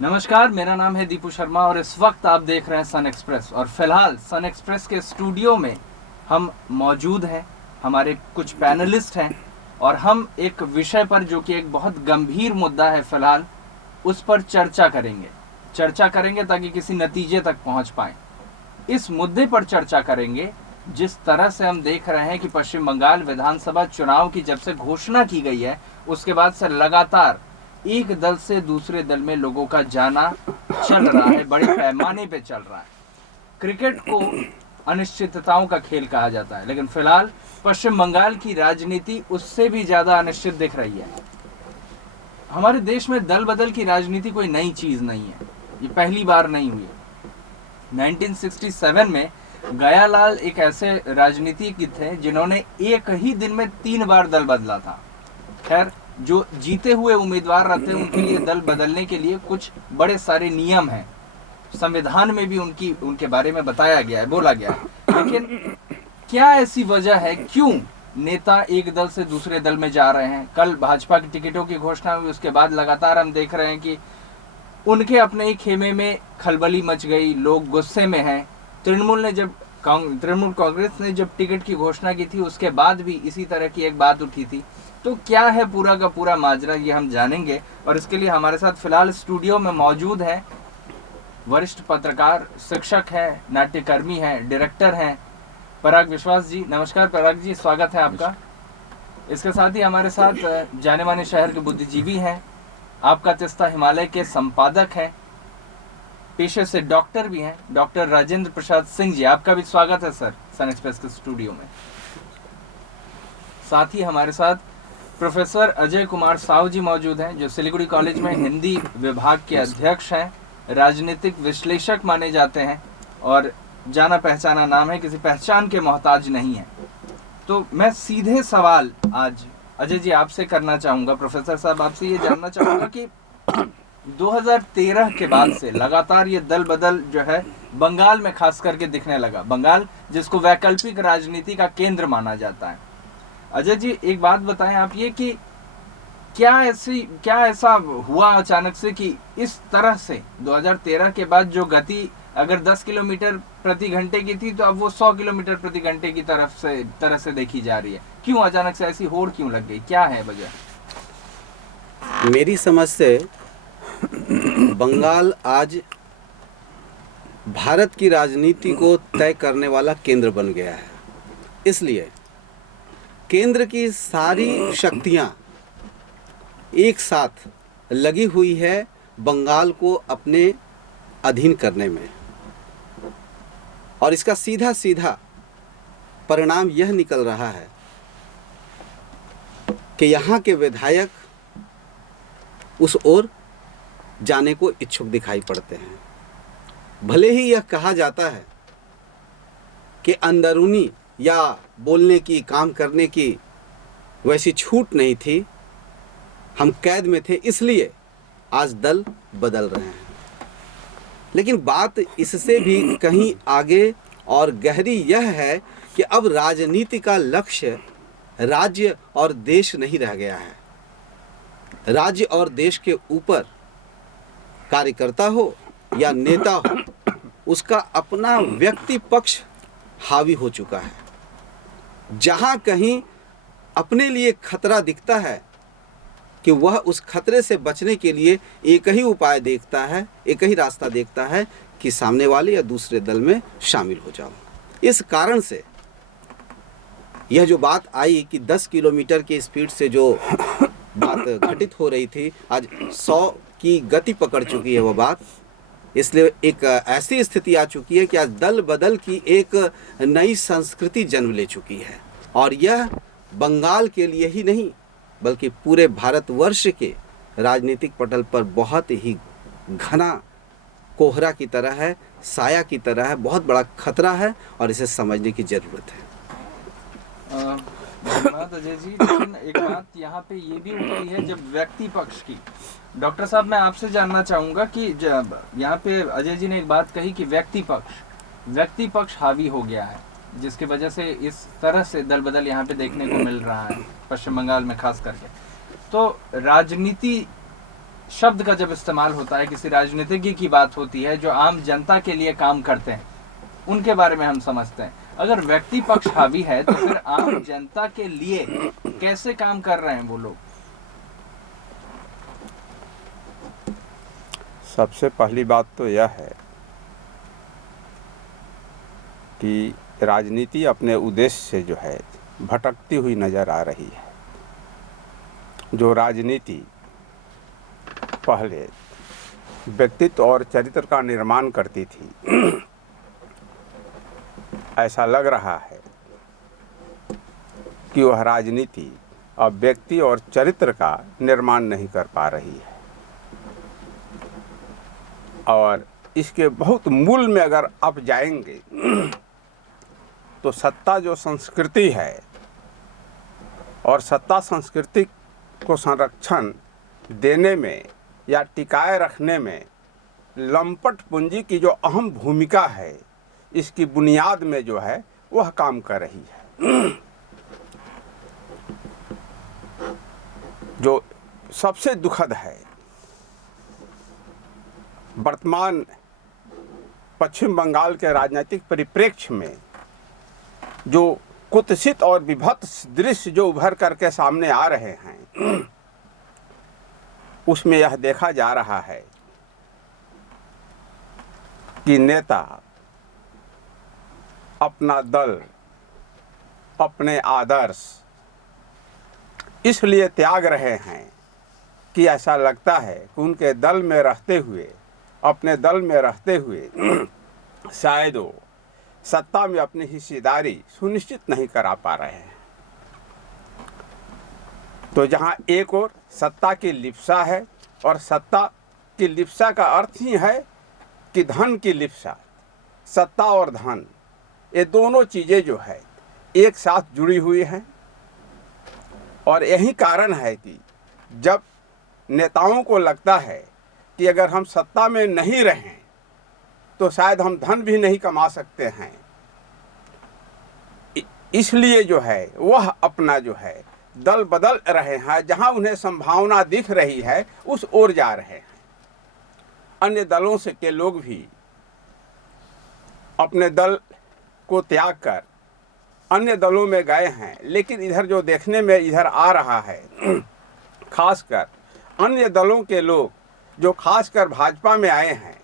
नमस्कार, मेरा नाम है दीपू शर्मा और इस वक्त आप देख रहे हैं सन एक्सप्रेस। और फिलहाल सन एक्सप्रेस के स्टूडियो में हम मौजूद हैं, हमारे कुछ पैनलिस्ट हैं और हम एक विषय पर, जो कि एक बहुत गंभीर मुद्दा है फिलहाल, उस पर चर्चा करेंगे ताकि किसी नतीजे तक पहुंच पाए। इस मुद्दे पर चर्चा करेंगे जिस तरह से हम देख रहे हैं कि पश्चिम बंगाल विधानसभा चुनाव की जब से घोषणा की गई है, उसके बाद से लगातार एक दल से दूसरे दल में लोगों का जाना चल रहा है, बड़े पैमाने पे चल रहा है। क्रिकेट को अनिश्चितताओं का खेल कहा जाता है, लेकिन फिलहाल पश्चिम बंगाल की राजनीति उससे भी ज्यादा अनिश्चित दिख रही है। हमारे देश में दल बदल की राजनीति कोई नई चीज नहीं है, ये पहली बार नहीं हुई है। 1967 में गयालाल एक ऐसे राजनीतिज्ञ थे जिन्होंने एक ही दिन में 3 बार दल बदला था। खैर, जो जीते हुए उम्मीदवार रहते हैं उनके लिए दल बदलने के लिए कुछ बड़े सारे नियम हैं, संविधान में भी उनके बारे में बताया गया है, बोला गया है। लेकिन क्या ऐसी वजह है क्यों नेता एक दल से दूसरे दल में जा रहे हैं? कल भाजपा की टिकटों की घोषणा हुई, उसके बाद लगातार हम देख रहे हैं कि उनके अपने ही खेमे में खलबली मच गई, लोग गुस्से में हैं। तृणमूल कांग्रेस ने जब टिकट की घोषणा की थी उसके बाद भी इसी तरह की एक बात उठी थी। तो क्या है पूरा का पूरा माजरा, ये हम जानेंगे। और इसके लिए हमारे साथ फिलहाल स्टूडियो में मौजूद हैं वरिष्ठ पत्रकार, शिक्षक हैं, नाट्यकर्मी हैं, डायरेक्टर हैं, पराग विश्वास जी। नमस्कार पराग जी, स्वागत है आपका। इसके साथ ही हमारे साथ जाने माने शहर के बुद्धिजीवी हैं, आपका तिस्ता हिमालय के संपादक हैं, पेशे से डॉक्टर भी हैं, डॉक्टर राजेंद्र प्रसाद सिंह जी। आपका भी स्वागत है सर सन एक्सप्रेस के स्टूडियो में। साथ ही हमारे साथ प्रोफेसर अजय कुमार साहू जी मौजूद हैं, जो सिलीगुड़ी कॉलेज में हिंदी विभाग के अध्यक्ष हैं, राजनीतिक विश्लेषक माने जाते हैं और जाना पहचाना नाम है, किसी पहचान के मोहताज नहीं है। तो मैं सीधे सवाल आज अजय जी आपसे करना चाहूंगा। प्रोफेसर साहब, आपसे ये जानना चाहूंगा कि 2013 के बाद से लगातार ये दल बदल जो है बंगाल में खास करके दिखने लगा, बंगाल जिसको वैकल्पिक राजनीति का केंद्र माना जाता है। अजय जी, एक बात बताएं आप ये कि क्या ऐसा हुआ अचानक से कि इस तरह से 2013 के बाद जो गति अगर 10 किलोमीटर प्रति घंटे की थी, तो अब वो 100 किलोमीटर प्रति घंटे की तरह से देखी जा रही है। क्यों अचानक से ऐसी होड़ क्यों लग गई, क्या है वजह? मेरी समझ से बंगाल आज भारत की राजनीति को तय करने वाला केंद्र बन गया है। इसलिए केंद्र की सारी शक्तियां एक साथ लगी हुई है बंगाल को अपने अधीन करने में, और इसका सीधा सीधा परिणाम यह निकल रहा है कि यहाँ के विधायक उस ओर जाने को इच्छुक दिखाई पड़ते हैं। भले ही यह कहा जाता है कि अंदरूनी या बोलने की, काम करने की वैसी छूट नहीं थी, हम कैद में थे, इसलिए आज दल बदल रहे हैं। लेकिन बात इससे भी कहीं आगे और गहरी यह है कि अब राजनीति का लक्ष्य राज्य और देश नहीं रह गया है। राज्य और देश के ऊपर कार्यकर्ता हो या नेता हो, उसका अपना व्यक्ति पक्ष हावी हो चुका है। जहां कहीं अपने लिए खतरा दिखता है कि वह उस खतरे से बचने के लिए एक ही उपाय देखता है, एक ही रास्ता देखता है कि सामने वाले या दूसरे दल में शामिल हो जाओ। इस कारण से यह जो बात आई कि 10 किलोमीटर की स्पीड से जो बात घटित हो रही थी, आज 100 की गति पकड़ चुकी है वह बात। इसलिए एक ऐसी स्थिति आ चुकी है कि आज दल बदल की एक नई संस्कृति जन्म ले चुकी है, और यह बंगाल के लिए ही नहीं बल्कि पूरे भारतवर्ष के राजनीतिक पटल पर बहुत ही घना कोहरा की तरह है, साया की तरह है, बहुत बड़ा खतरा है और इसे समझने की जरूरत है। धन्यवाद अजय जी। लेकिन एक बात यहाँ पे ये भी उठी है जब व्यक्ति पक्ष की, डॉक्टर साहब मैं आपसे जानना चाहूंगा कि जब यहाँ पे अजय जी ने एक बात कही कि व्यक्ति पक्ष हावी हो गया है, जिसकी वजह से इस तरह से दल बदल यहाँ पे देखने को मिल रहा है पश्चिम बंगाल में खास करके। तो राजनीति शब्द का जब इस्तेमाल होता है, किसी राजनीतिज्ञ की बात होती है जो आम जनता के लिए काम करते हैं, उनके बारे में हम समझते हैं। अगर व्यक्ति पक्ष हावी है तो फिर आम जनता के लिए कैसे काम कर रहे हैं वो लोग? सबसे पहली बात तो यह है कि राजनीति अपने उद्देश्य से जो है भटकती हुई नज़र आ रही है। जो राजनीति पहले व्यक्तित्व और चरित्र का निर्माण करती थी, ऐसा लग रहा है कि वह राजनीति अब व्यक्ति और चरित्र का निर्माण नहीं कर पा रही है। और इसके बहुत मूल में अगर आप जाएंगे तो सत्ता जो संस्कृति है और सत्ता संस्कृति को संरक्षण देने में या टिकाए रखने में लंपट पूंजी की जो अहम भूमिका है, इसकी बुनियाद में जो है वह काम कर रही है। जो सबसे दुखद है, वर्तमान पश्चिम बंगाल के राजनीतिक परिप्रेक्ष्य में जो कुत्सित और विभत्स दृश्य जो उभर करके सामने आ रहे हैं, उसमें यह देखा जा रहा है कि नेता अपना दल, अपने आदर्श इसलिए त्याग रहे हैं कि ऐसा लगता है कि उनके दल में रहते हुए, अपने दल में रहते हुए शायद वो सत्ता में अपनी हिस्सेदारी सुनिश्चित नहीं करा पा रहे हैं। तो जहां एक और सत्ता की लिप्सा है, और सत्ता की लिप्सा का अर्थ ही है कि धन की लिप्सा, सत्ता और धन, ये दोनों चीज़ें जो है एक साथ जुड़ी हुई हैं। और यही कारण है कि जब नेताओं को लगता है कि अगर हम सत्ता में नहीं रहें तो शायद हम धन भी नहीं कमा सकते हैं, इसलिए जो है वह अपना जो है दल बदल रहे हैं। जहां उन्हें संभावना दिख रही है उस ओर जा रहे हैं। अन्य दलों से के लोग भी अपने दल को त्याग कर अन्य दलों में गए हैं, लेकिन इधर जो देखने में इधर आ रहा है, खासकर अन्य दलों के लोग जो खासकर भाजपा में आए हैं,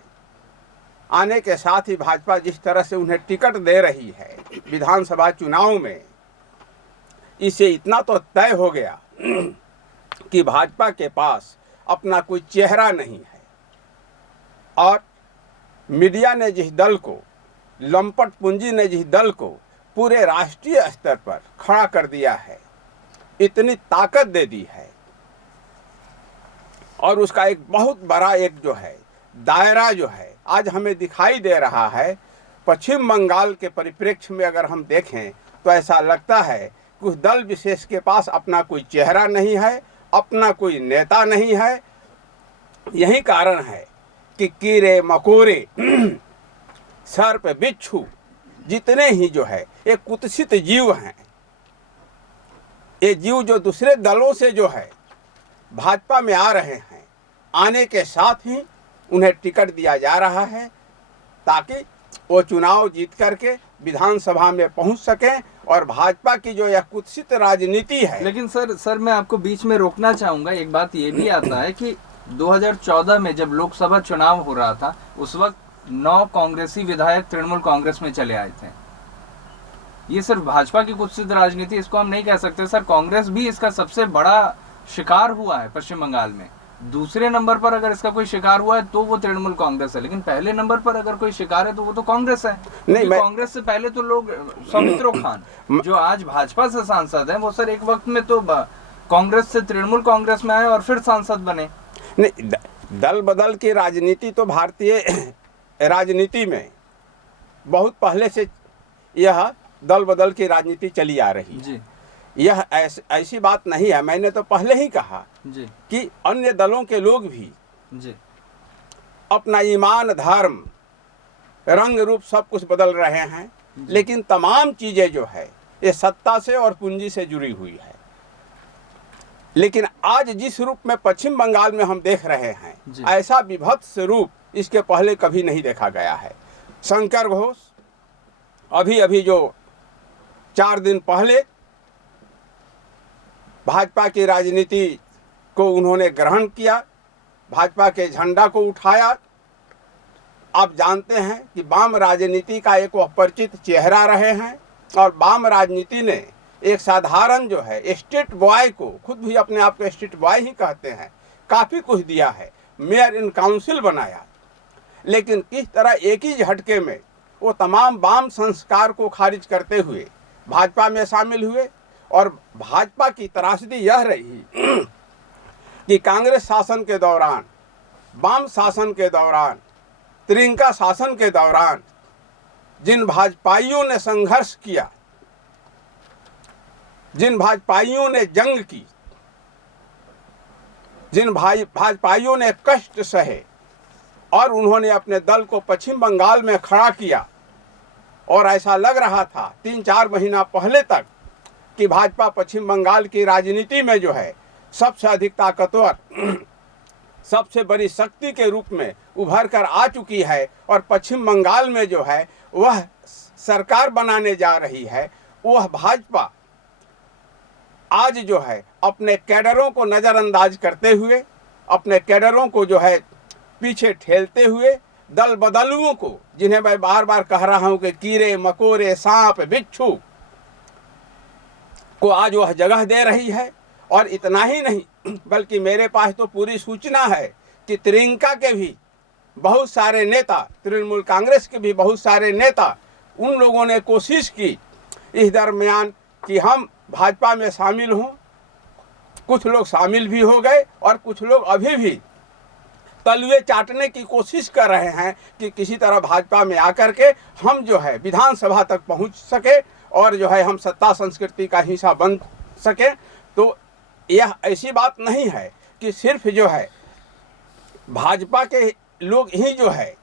आने के साथ ही भाजपा जिस तरह से उन्हें टिकट दे रही है विधानसभा चुनाव में, इससे इतना तो तय हो गया कि भाजपा के पास अपना कोई चेहरा नहीं है। और मीडिया ने जिस दल को, लंपट पूंजी ने जिस दल को पूरे राष्ट्रीय स्तर पर खड़ा कर दिया है, इतनी ताकत दे दी है, और उसका एक बहुत बड़ा एक जो है दायरा जो है आज हमें दिखाई दे रहा है। पश्चिम बंगाल के परिप्रेक्ष्य में अगर हम देखें तो ऐसा लगता है कि उस दल विशेष के पास अपना कोई चेहरा नहीं है, अपना कोई नेता नहीं है। यही कारण है कि कीड़े मकोड़े, सर्प, बिच्छू, जितने ही जो है एक कुत्सित जीव हैं, ये जीव जो दूसरे दलों से जो है भाजपा में आ रहे हैं, आने के साथ ही उन्हें टिकट दिया जा रहा है ताकि वो चुनाव जीत करके विधानसभा में पहुंच सकें और भाजपा की जो यह कुत्सित राजनीति है। लेकिन सर मैं आपको बीच में रोकना चाहूंगा। एक बात ये भी आता है कि 2014 में जब लोकसभा चुनाव हो रहा था, उस वक्त 9 कांग्रेसी विधायक तृणमूल कांग्रेस में चले आए थे। ये सिर्फ भाजपा की कुत्सित राजनीति इसको हम नहीं कह सकते सर, कांग्रेस भी इसका सबसे बड़ा शिकार हुआ है पश्चिम बंगाल में। दूसरे नंबर पर अगर इसका कोई शिकार हुआ है तो वो तृणमूल कांग्रेस है, लेकिन पहले नंबर पर अगर कोई शिकार है तो वो तो कांग्रेस है। नहीं, कांग्रेस से पहले तो लोग, सौमित्रो खान जो आज भाजपा से सांसद हैं, वो सर एक वक्त में तो कांग्रेस से तृणमूल कांग्रेस में आए और फिर सांसद बने। नहीं, दल बदल की राजनीति तो भारतीय राजनीति में बहुत पहले से यह दल बदल की राजनीति चली आ रही है। यह ऐसी बात नहीं है। मैंने तो पहले ही कहा जी कि अन्य दलों के लोग भी जी अपना ईमान, धर्म, रंग रूप सब कुछ बदल रहे हैं, लेकिन तमाम चीजें जो है ये सत्ता से और पूंजी से जुड़ी हुई है। लेकिन आज जिस रूप में पश्चिम बंगाल में हम देख रहे हैं, जी। ऐसा विभत्स रूप इसके पहले कभी नहीं देखा गया है। शंकर घोष अभी अभी जो 4 दिन पहले भाजपा की राजनीति को उन्होंने ग्रहण किया, भाजपा के झंडा को उठाया। आप जानते हैं कि वाम राजनीति का एक वह परिचित चेहरा रहे हैं और वाम राजनीति ने एक साधारण जो है स्टेट बॉय को, खुद भी अपने आप को स्टेट बॉय ही कहते हैं, काफ़ी कुछ दिया है, मेयर इन काउंसिल बनाया। लेकिन किस तरह एक ही झटके में वो तमाम वाम संस्कार को खारिज करते हुए भाजपा में शामिल हुए। और भाजपा की त्रासदी यह रही कि कांग्रेस शासन के दौरान, वाम शासन के दौरान, त्रिंका शासन के दौरान जिन भाजपाइयों ने संघर्ष किया, जिन भाजपाइयों ने जंग की, जिन भाजपाइयों ने कष्ट सहे और उन्होंने अपने दल को पश्चिम बंगाल में खड़ा किया, और ऐसा लग रहा था 3-4 महीना पहले तक कि भाजपा पश्चिम बंगाल की राजनीति में जो है सबसे अधिक ताकतवर, सबसे बड़ी शक्ति के रूप में उभर कर आ चुकी है और पश्चिम बंगाल में जो है वह सरकार बनाने जा रही है। वह भाजपा आज जो है अपने कैडरों को नज़रअंदाज करते हुए, अपने कैडरों को जो है पीछे ठेलते हुए, दल बदलुओं को, जिन्हें मैं बार बार कह रहा हूं कि कीड़े मकोड़े सांप बिच्छू को आज वह जगह दे रही है। और इतना ही नहीं, बल्कि मेरे पास तो पूरी सूचना है कि त्रिंका के भी बहुत सारे नेता, तृणमूल कांग्रेस के भी बहुत सारे नेता, उन लोगों ने कोशिश की इस दरमियान कि हम भाजपा में शामिल हों। कुछ लोग शामिल भी हो गए और कुछ लोग अभी भी तलवे चाटने की कोशिश कर रहे हैं कि किसी तरह भाजपा में आकर के हम जो है विधानसभा तक पहुंच सके और जो है हम सत्ता संस्कृति का हिस्सा बन सके। तो यह ऐसी बात नहीं है कि सिर्फ जो है भाजपा के लोग ही जो है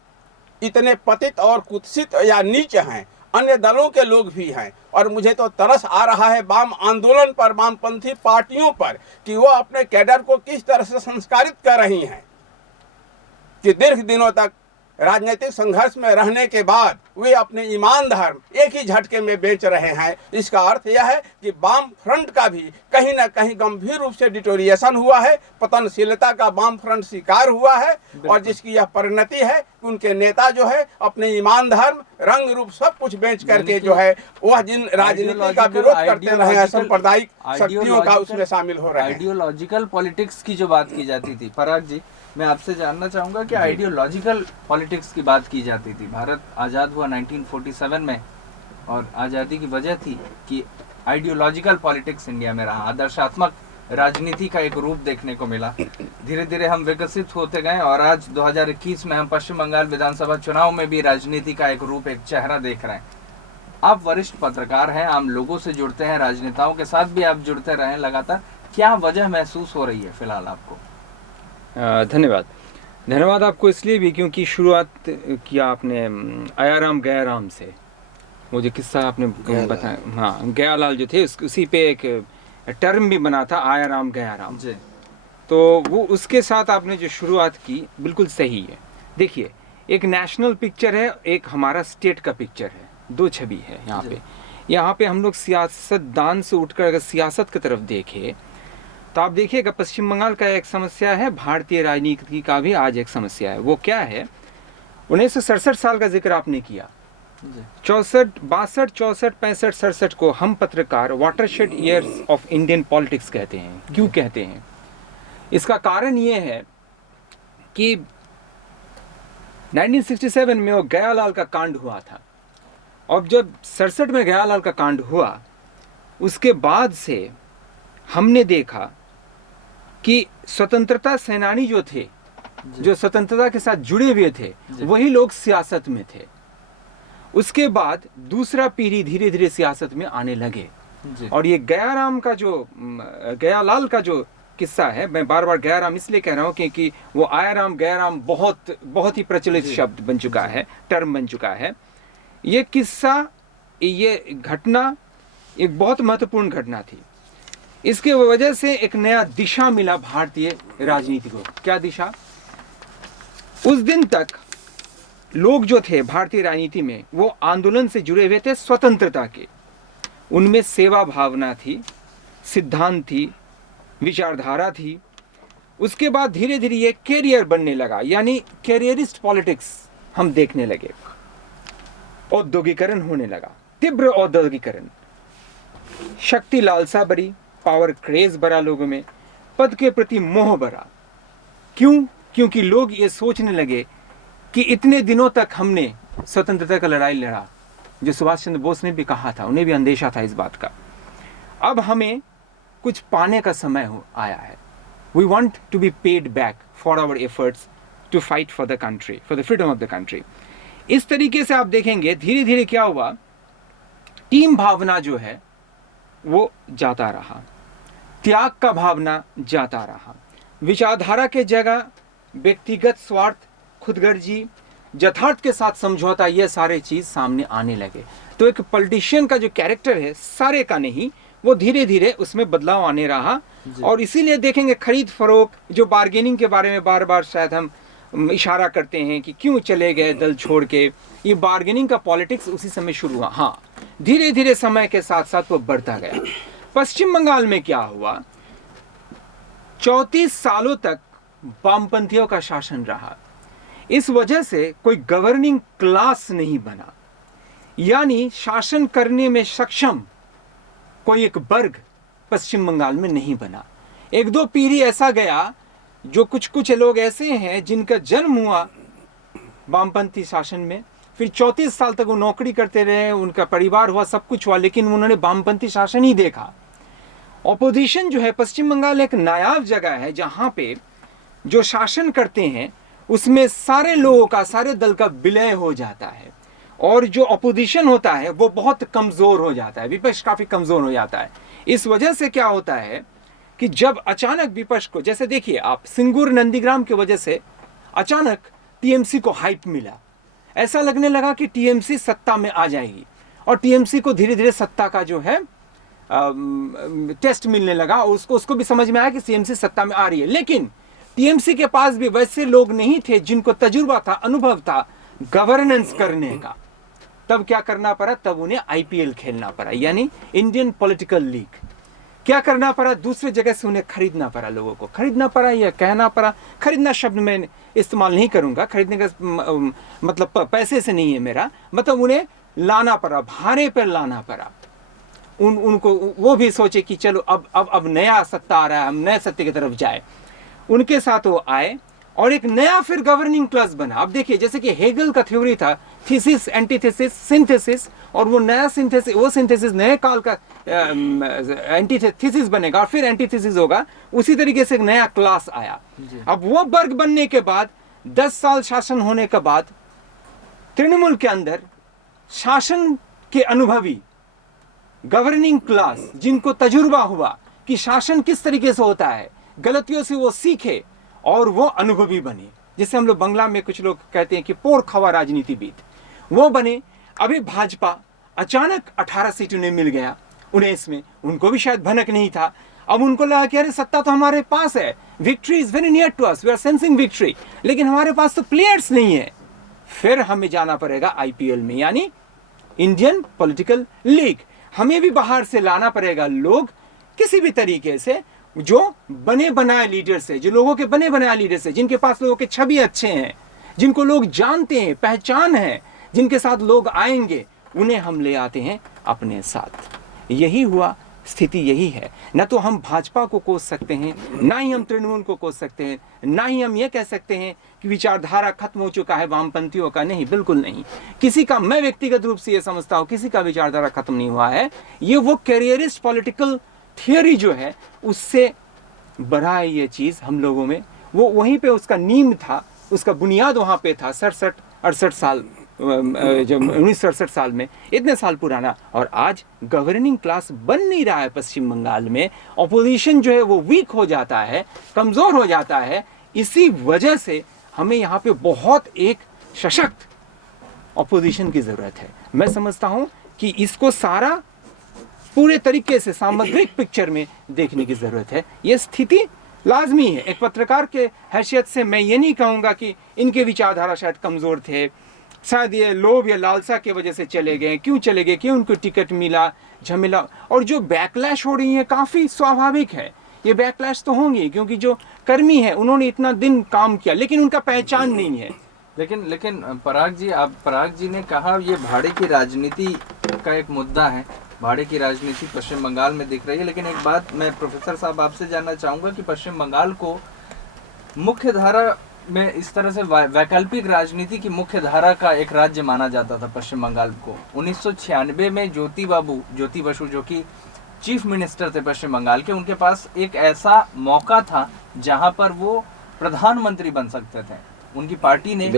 इतने पतित और कुत्सित या नीच हैं, अन्य दलों के लोग भी हैं। और मुझे तो तरस आ रहा है वाम आंदोलन पर, वामपंथी पार्टियों पर, कि वो अपने कैडर को किस तरह से संस्कारित कर रही हैं कि दीर्घ दिनों तक राजनीतिक संघर्ष में रहने के बाद वे अपने ईमान धर्म एक ही झटके में बेच रहे हैं। इसका अर्थ यह है कि वाम फ्रंट का भी कहीं न कहीं गंभीर रूप से डिटोरिएशन हुआ है, पतनशीलता का वाम फ्रंट शिकार हुआ है। और जिसकी यह परिणति है कि उनके नेता जो है अपने ईमान धर्म, रंग रूप सब कुछ बेच करके जो है वह जिन राजनीति का विरोध करते रहे हैं, सांप्रदायिक शक्तियों का उसमें शामिल हो रहे हैं। आइडियोलॉजिकल पॉलिटिक्स की जो बात की जाती थी, पराग जी मैं आपसे जानना चाहूंगा कि आइडियोलॉजिकल पॉलिटिक्स की बात की जाती थी। भारत आज़ाद हुआ 1947 में और आज़ादी की वजह थी कि आइडियोलॉजिकल पॉलिटिक्स इंडिया में रहा, आदर्शात्मक राजनीति का एक रूप देखने को मिला। धीरे धीरे हम विकसित होते गए और आज 2021 में हम पश्चिम बंगाल विधानसभा चुनाव में भी राजनीति का एक रूप, एक चेहरा देख रहे हैं। आप वरिष्ठ पत्रकार हैं, आम लोगों से जुड़ते हैं, राजनेताओं के साथ भी आप जुड़ते रहे लगातार, क्या वजह महसूस हो रही है फिलहाल आपको? धन्यवाद आपको इसलिए भी क्योंकि शुरुआत किया आपने आयाराम गयाराम से, वो जो किस्सा आपने बताया, हाँ गयालाल जो थे उसी पे एक टर्म भी बना था आयाराम गयाराम जी। तो वो उसके साथ आपने जो शुरुआत की बिल्कुल सही है। देखिए एक नेशनल पिक्चर है, एक हमारा स्टेट का पिक्चर है, दो छवि है यहाँ पे हम लोग सियासतदान से उठकर अगर सियासत की तरफ देखें तो आप देखिएगा पश्चिम बंगाल का एक समस्या है, भारतीय राजनीति का भी आज एक समस्या है। वो क्या है? 1967 साल का जिक्र आपने किया, 62, 64, 65, 67 को हम पत्रकार watershed years of Indian politics कहते हैं। क्यों कहते हैं? इसका कारण ये है कि 1967 में वो गयालाल का कांड हुआ था और जब 67 में गयालाल का कांड हुआ उसके बाद से हमने देखा कि स्वतंत्रता सेनानी जो थे, जो स्वतंत्रता के साथ जुड़े हुए थे, वही लोग सियासत में थे। उसके बाद दूसरा पीढ़ी धीरे धीरे सियासत में आने लगे और ये गयालाल का जो किस्सा है, मैं बार बार गयाराम इसलिए कह रहा हूँ क्योंकि वो आयाराम गयाराम बहुत ही प्रचलित शब्द बन चुका है, टर्म बन चुका है। ये किस्सा, ये घटना एक बहुत महत्वपूर्ण घटना थी। इसके वजह से एक नया दिशा मिला भारतीय राजनीति को। क्या दिशा? उस दिन तक लोग जो थे भारतीय राजनीति में वो आंदोलन से जुड़े हुए थे स्वतंत्रता के, उनमें सेवा भावना थी, सिद्धांत थी, विचारधारा थी। उसके बाद धीरे धीरे ये कैरियर बनने लगा, यानी कैरियरिस्ट पॉलिटिक्स हम देखने लगे। औद्योगिकरण होने लगा, तीव्र औद्योगिकरण, शक्ति लालसा बढ़ी, पावर क्रेज बढ़ा लोगों में, पद के प्रति मोह बढ़ा। क्यों? क्योंकि लोग ये सोचने लगे कि इतने दिनों तक हमने स्वतंत्रता का लड़ाई लड़ा, जो सुभाष चंद्र बोस ने भी कहा था, उन्हें भी अंदेशा था इस बात का। अब हमें कुछ पाने का समय आया है। We want to be paid back for our efforts to fight for the country, for the freedom of the country. इस तरीके से आप देखेंगे धीरे धीरे क्या हुआ, टीम भावना जो है वो जाता रहा, त्याग का भावना जाता रहा, विचारधारा के जगह व्यक्तिगत स्वार्थ, खुदगर्जी, यथार्थ के साथ समझौता, ये सारे चीज सामने आने लगे। तो एक पॉलिटिशियन का जो कैरेक्टर है, सारे का नहीं, वो धीरे धीरे उसमें बदलाव आने रहा। और इसीलिए देखेंगे खरीद फरोख्त, जो बार्गेनिंग के बारे में बार बार शायद हम इशारा करते हैं कि क्यों चले गए दल छोड़ के, ये बार्गेनिंग का पॉलिटिक्स उसी समय शुरू हुआ। हाँ, धीरे धीरे समय के साथ साथ वो बढ़ता गया। पश्चिम बंगाल में क्या हुआ, 34 सालों तक वामपंथियों का शासन रहा। इस वजह से कोई गवर्निंग क्लास नहीं बना, यानी शासन करने में सक्षम कोई एक वर्ग पश्चिम बंगाल में नहीं बना। एक दो पीढ़ी ऐसा गया, जो कुछ लोग ऐसे हैं जिनका जन्म हुआ वामपंथी शासन में, फिर 34 साल तक वो नौकरी करते रहे, उनका परिवार हुआ, सब कुछ हुआ, लेकिन उन्होंने वामपंथी शासन ही देखा। ऑपोजिशन जो है, पश्चिम बंगाल एक नायाब जगह है जहां पे जो शासन करते हैं उसमें सारे लोगों का, सारे दल का विलय हो जाता है, और जो ऑपोजिशन होता है वो बहुत कमजोर हो जाता है, विपक्ष काफी कमजोर हो जाता है। इस वजह से क्या होता है कि जब अचानक विपक्ष को, जैसे देखिए आप, सिंगूर नंदीग्राम की वजह से अचानक टीएमसी को हाइप मिला, ऐसा लगने लगा कि टीएमसी सत्ता में आ जाएगी, और टीएमसी को धीरे धीरे सत्ता का जो है टेस्ट मिलने लगा, और उसको भी समझ में आया कि टीएमसी सत्ता में आ रही है। लेकिन टीएमसी के पास भी वैसे लोग नहीं थे जिनको तजुर्बा था, अनुभव था गवर्नेंस करने का। तब क्या करना पड़ा, तब उन्हें आईपीएल खेलना पड़ा, यानी इंडियन पॉलिटिकल लीग। क्या करना पड़ा, दूसरे जगह से उन्हें खरीदना पड़ा, लोगों को खरीदना पड़ा या कहना पड़ा, खरीदना शब्द मैं इस्तेमाल नहीं करूंगा, खरीदने का मतलब पैसे से नहीं है मेरा, मतलब उन्हें लाना पड़ा, भाड़े पर लाना पड़ा। उनको वो भी सोचे कि चलो अब नया सत्ता आ रहा है, हम नए सत्ते की तरफ जाए। उनके साथ वो आए और एक नया फिर गवर्निंग क्लास बना। अब देखिए, जैसे कि हेगल का थ्योरी था, थीसिस, एंटीथेसिस, सिंथेसिस, और वो नया सिंथेसिस, वो सिंथेसिस नए काल का एंटीथेसिस बनेगा और फिर एंटीथेसिस होगा। उसी तरीके से एक नया क्लास आया। अब वो वर्ग बनने के बाद 10 साल शासन होने के बाद तृणमूल के अंदर शासन के अनुभवी गवर्निंग क्लास, जिनको तजुर्बा हुआ कि शासन किस तरीके से होता है, गलतियों से वो सीखे और वो अनुभवी बने। जैसे हम लोग बंगला में कुछ लोग कहते हैं कि पोर खवा राजनीतिविद, वो बने। अभी भाजपा अचानक 18 सीट उन्हें मिल गया 19 में, उनको भी शायद भनक नहीं था। अब उनको लगा कि अरे सत्ता तो हमारे पास है, victory is very near to us, we are sensing victory, लेकिन हमारे पास तो प्लेयर्स नहीं है। फिर हमें जाना पड़ेगा आईपीएल में, यानी इंडियन पॉलिटिकल लीग। हमें भी बाहर से लाना पड़ेगा लोग, किसी भी तरीके से, जो बने बनाए लीडर से, जो लोगों के बने बनाए लीडर से, जिनके पास लोगों के छवि अच्छे हैं, जिनको लोग जानते हैं, पहचान है, जिनके साथ लोग आएंगे, उन्हें हम ले आते हैं अपने साथ। यही हुआ, स्थिति यही है। न तो हम भाजपा को कोस सकते हैं, ना ही हम तृणमूल को कोस सकते हैं, ना ही हम ये कह सकते हैं कि विचारधारा खत्म हो चुका है वामपंथियों का। नहीं, बिल्कुल नहीं। किसी का, मैं व्यक्तिगत रूप से ये समझता हूँ, किसी का विचारधारा खत्म नहीं हुआ है। ये वो कैरियरिस्ट पॉलिटिकल थियोरी जो है, उससे बढ़ा है ये चीज हम लोगों में। वो वहीं पे उसका नींव था, उसका बुनियाद वहां पे था 67-68 साल, जब 1967 साल में, इतने साल पुराना। और आज गवर्निंग क्लास बन नहीं रहा है पश्चिम बंगाल में। ऑपोजिशन जो है वो वीक हो जाता है, कमजोर हो जाता है। इसी वजह से हमें यहाँ पे बहुत एक सशक्त ऑपोजिशन की जरूरत है। मैं समझता हूँ कि इसको सारा पूरे तरीके से सामग्रिक पिक्चर में देखने की ज़रूरत है। ये स्थिति लाजमी है। एक पत्रकार के हैसियत से मैं ये नहीं कहूँगा कि इनके विचारधारा शायद कमज़ोर थे, शायद ये लोभ या लालसा की वजह से चले गए, क्यों चले गए, क्यों उनको टिकट मिला, झमेला। और जो बैकलैश हो रही है काफ़ी स्वाभाविक है, ये बैकलैश तो होंगी क्योंकि जो कर्मी है उन्होंने इतना दिन काम किया लेकिन उनका पहचान नहीं है। लेकिन पराग जी ने कहा ये भाड़े की राजनीति का एक मुद्दा है, भाड़े की राजनीति पश्चिम बंगाल में दिख रही है। लेकिन एक बात मैं प्रोफेसर साहब आपसे जानना चाहूँगा कि पश्चिम बंगाल को मुख्य धारा में इस तरह से वैकल्पिक राजनीति की मुख्य धारा का एक राज्य माना जाता था पश्चिम बंगाल को। 1996 में ज्योति बसु जो कि चीफ मिनिस्टर थे पश्चिम बंगाल के, उनके पास एक ऐसा मौका था जहां पर वो प्रधानमंत्री बन सकते थे। उनकी पार्टी ने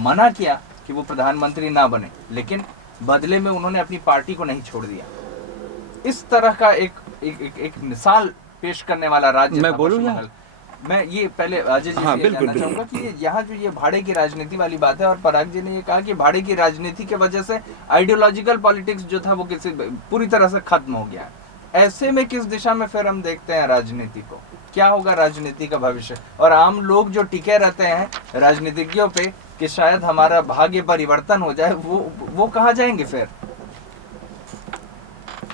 मना किया कि वो प्रधानमंत्री ना बने, लेकिन बदले में उन्होंने अपनी पार्टी को नहीं छोड़ दिया। इस तरह का एक मिसाल पेश करने वाला राज्य मैं बोलूँ, मैं ये पहले अजय जी से जानना चाहूंगा कि यहाँ जो ये भाड़े की राजनीति वाली बात है, और पराग जी ने ये कहा कि भाड़े की राजनीति के वजह से आइडियोलॉजिकल पॉलिटिक्स जो था वो किसी पूरी तरह से खत्म हो गया। ऐसे में किस दिशा में फिर हम देखते हैं राजनीति को, क्या होगा राजनीति का भविष्य? और आम लोग जो टिके रहते हैं राजनीतिज्ञों पे कि शायद हमारा भाग्य परिवर्तन हो जाए, वो कहाँ जाएंगे फिर?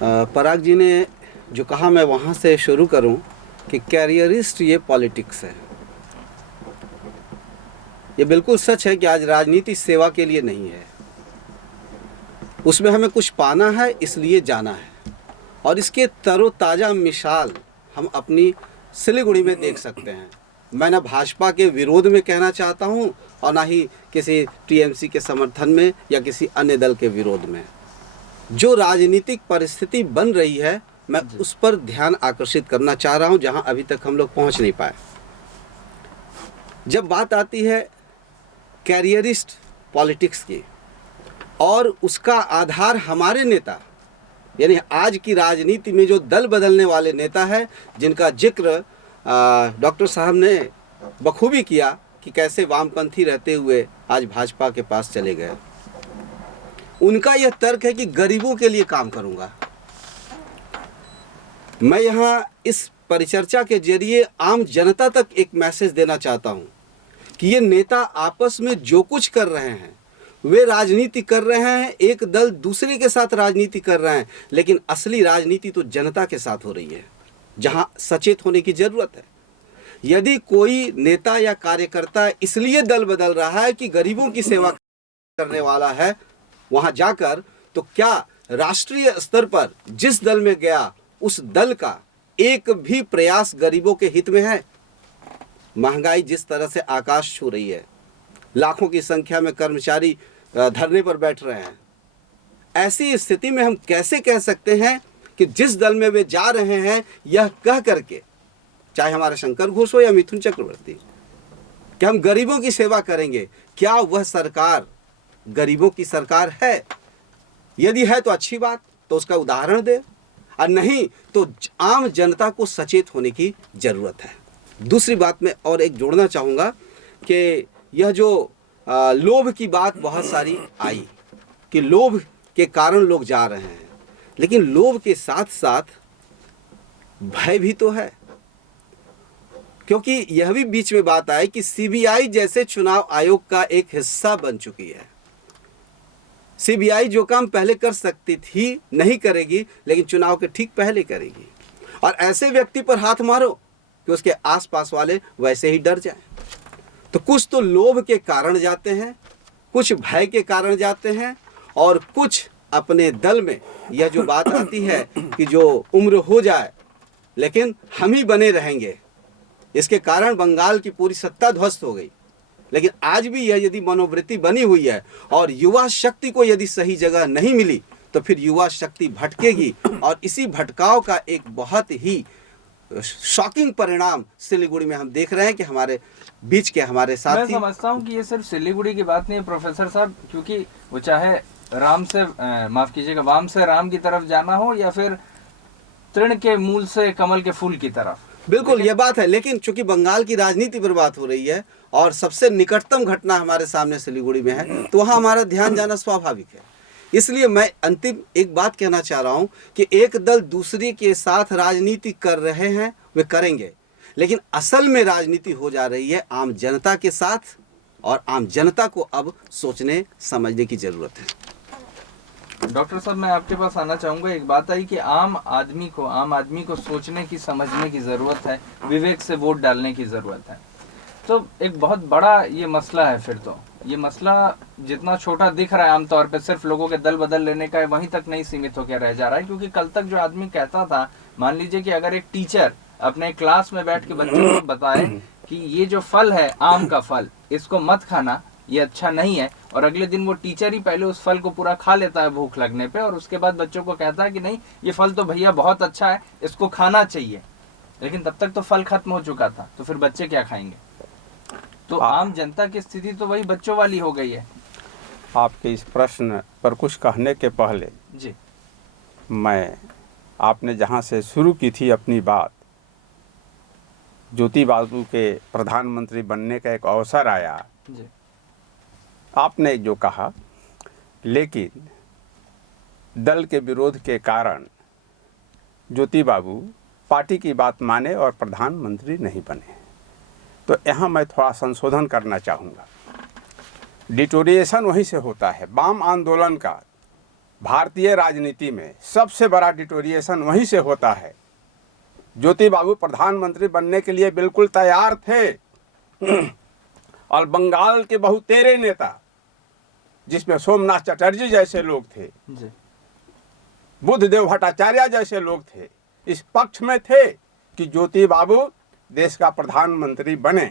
पराग जी ने जो कहा मैं वहाँ से शुरू करूँ कि कैरियरिस्ट ये पॉलिटिक्स है। ये बिल्कुल सच है कि आज राजनीति सेवा के लिए नहीं है, उसमें हमें कुछ पाना है इसलिए जाना है। और इसके तरोताज़ा मिसाल हम अपनी सिलीगुड़ी में देख सकते हैं। मैं ना भाजपा के विरोध में कहना चाहता हूँ और ना ही किसी टीएमसी के समर्थन में या किसी अन्य दल के विरोध में। जो राजनीतिक परिस्थिति बन रही है मैं उस पर ध्यान आकर्षित करना चाह रहा हूं, जहां अभी तक हम लोग पहुंच नहीं पाए। जब बात आती है कैरियरिस्ट पॉलिटिक्स की और उसका आधार हमारे नेता, यानी आज की राजनीति में जो दल बदलने वाले नेता है, जिनका जिक्र डॉक्टर साहब ने बखूबी किया कि कैसे वामपंथी रहते हुए आज भाजपा के पास चले गए। उनका यह तर्क है कि गरीबों के लिए काम करूंगा। मैं यहाँ इस परिचर्चा के जरिए आम जनता तक एक मैसेज देना चाहता हूँ कि ये नेता आपस में जो कुछ कर रहे हैं, वे राजनीति कर रहे हैं, एक दल दूसरे के साथ राजनीति कर रहे हैं, लेकिन असली राजनीति तो जनता के साथ हो रही है, जहाँ सचेत होने की जरूरत है। यदि कोई नेता या कार्यकर्ता इसलिए दल बदल रहा है कि गरीबों की सेवा करने वाला है, वहाँ जाकर तो क्या राष्ट्रीय स्तर पर जिस दल में गया उस दल का एक भी प्रयास गरीबों के हित में है? महंगाई जिस तरह से आकाश छू रही है, लाखों की संख्या में कर्मचारी धरने पर बैठ रहे हैं, ऐसी स्थिति में हम कैसे कह सकते हैं कि जिस दल में वे जा रहे हैं यह कह करके, चाहे हमारा शंकर घोष हो या मिथुन चक्रवर्ती, कि हम गरीबों की सेवा करेंगे? क्या वह सरकार गरीबों की सरकार है? यदि है तो अच्छी बात, तो उसका उदाहरण दे, और नहीं तो आम जनता को सचेत होने की जरूरत है। दूसरी बात मैं और एक जोड़ना चाहूँगा कि यह जो लोभ की बात बहुत सारी आई कि लोभ के कारण लोग जा रहे हैं, लेकिन लोभ के साथ साथ भय भी तो है, क्योंकि यह भी बीच में बात आई कि सीबीआई जैसे चुनाव आयोग का एक हिस्सा बन चुकी है। सीबीआई जो काम पहले कर सकती थी नहीं करेगी, लेकिन चुनाव के ठीक पहले करेगी। और ऐसे व्यक्ति पर हाथ मारो कि उसके आसपास वाले वैसे ही डर जाएं। तो कुछ तो लोभ के कारण जाते हैं, कुछ भय के कारण जाते हैं, और कुछ अपने दल में यह जो बात आती है कि जो उम्र हो जाए लेकिन हम ही बने रहेंगे, इसके कारण बंगाल की पूरी सत्ता ध्वस्त हो गई। लेकिन आज भी यह यदि मनोवृत्ति बनी हुई है और युवा शक्ति को यदि सही जगह नहीं मिली तो फिर युवा शक्ति भटकेगी, और इसी भटकाव का एक बहुत ही शॉकिंग परिणाम सिलीगुड़ी में हम देख रहे हैं कि हमारे बीच के हमारे साथी। मैं समझता हूँ कि ये सिर्फ सिलीगुड़ी की बात नहीं है प्रोफेसर साहब, क्योंकि वो चाहे राम से माफ कीजिएगा वाम से राम की तरफ जाना हो या फिर तृण के मूल से कमल के फूल की तरफ, बिल्कुल ये बात है। लेकिन चूंकि बंगाल की राजनीति पर बात हो रही है और सबसे निकटतम घटना हमारे सामने सिलीगुड़ी में है, तो वहाँ हमारा ध्यान जाना स्वाभाविक है। इसलिए मैं अंतिम एक बात कहना चाह रहा हूं कि एक दल दूसरे के साथ राजनीति कर रहे हैं, वे करेंगे, लेकिन असल में राजनीति हो जा रही है आम जनता के साथ, और आम जनता को अब सोचने समझने की जरूरत है। डॉक्टर साहब, मैं आपके पास आना चाहूंगा। एक बात आई कि आम आदमी को सोचने की, समझने की जरूरत है, विवेक से वोट डालने की जरूरत है। तो एक बहुत बड़ा ये मसला है। फिर तो ये मसला जितना छोटा दिख रहा है आमतौर पे, सिर्फ लोगों के दल बदल लेने का है, वहीं तक नहीं सीमित होकर रह जा रहा है। क्योंकि कल तक जो आदमी कहता था, मान लीजिए कि अगर एक टीचर अपने क्लास में बैठ के बच्चों को बताए कि ये जो फल है, आम का फल, इसको मत खाना, ये अच्छा नहीं है, और अगले दिन वो टीचर ही पहले उस फल को पूरा खा लेता है भूख लगने पे, और उसके बाद बच्चों को कहता है कि नहीं, ये फल तो भैया बहुत अच्छा है, इसको खाना चाहिए, लेकिन तब तक तो फल खत्म हो चुका था, तो फिर बच्चे क्या खाएंगे? तो आम जनता की स्थिति तो वही बच्चों वाली हो गई है। आपके इस प्रश्न पर कुछ कहने के पहले जी, मैं, आपने जहाँ से शुरू की थी अपनी बात, ज्योति बाबू के प्रधानमंत्री बनने का एक अवसर आया, जी, आपने जो कहा, लेकिन दल के विरोध के कारण ज्योति बाबू पार्टी की बात माने और प्रधानमंत्री नहीं बने। तो यहाँ मैं थोड़ा संशोधन करना चाहूँगा। डिटोरिएशन वहीं से होता है। वाम आंदोलन का भारतीय राजनीति में सबसे बड़ा डिटोरिएशन वहीं से होता है। ज्योति बाबू प्रधानमंत्री बनने के लिए बिल्कुल तैयार थे, और बंगाल के बहुतेरे नेता, जिसमें सोमनाथ चटर्जी जैसे लोग थे, जी, बुद्धदेव भट्टाचार्य जैसे लोग थे, इस पक्ष में थे कि ज्योति बाबू देश का प्रधानमंत्री बने।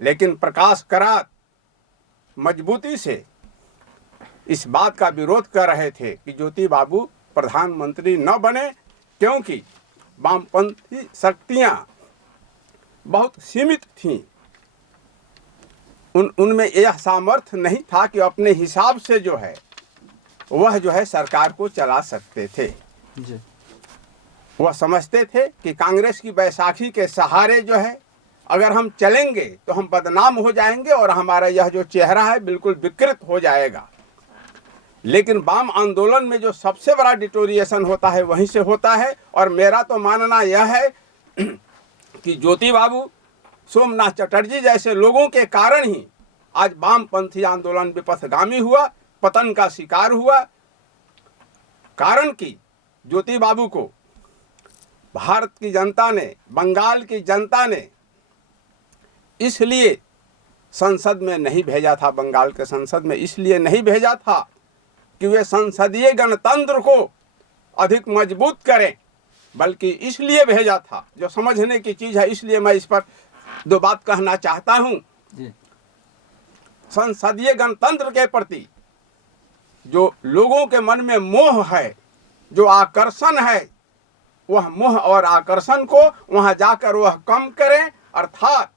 लेकिन प्रकाश करात मजबूती से इस बात का विरोध कर रहे थे कि ज्योति बाबू प्रधानमंत्री न बने, क्योंकि वामपंथी शक्तियां बहुत सीमित थीं। उनमें यह सामर्थ्य नहीं था कि अपने हिसाब से जो है सरकार को चला सकते थे। जी, वह समझते थे कि कांग्रेस की बैसाखी के सहारे जो है, अगर हम चलेंगे तो हम बदनाम हो जाएंगे और हमारा यह जो चेहरा है बिल्कुल विकृत हो जाएगा। लेकिन वाम आंदोलन में जो सबसे बड़ा डिटोरिएशन होता है वहीं से होता है। और मेरा तो मानना यह है कि ज्योति बाबू, सोमनाथ चटर्जी जैसे लोगों के कारण ही आज वामपंथी आंदोलन विपथगामी हुआ, पतन का शिकार हुआ। कारण कि ज्योति बाबू को भारत की जनता ने, बंगाल की जनता ने इसलिए संसद में नहीं भेजा था, बंगाल के संसद में इसलिए नहीं भेजा था कि वे संसदीय गणतंत्र को अधिक मजबूत करें, बल्कि इसलिए भेजा था, जो समझने की चीज़ है, इसलिए मैं इस पर दो बात कहना चाहता हूँ। संसदीय गणतंत्र के प्रति जो लोगों के मन में मोह है, जो आकर्षण है, वह मोह और आकर्षण को वहां जाकर वह कम करें, अर्थात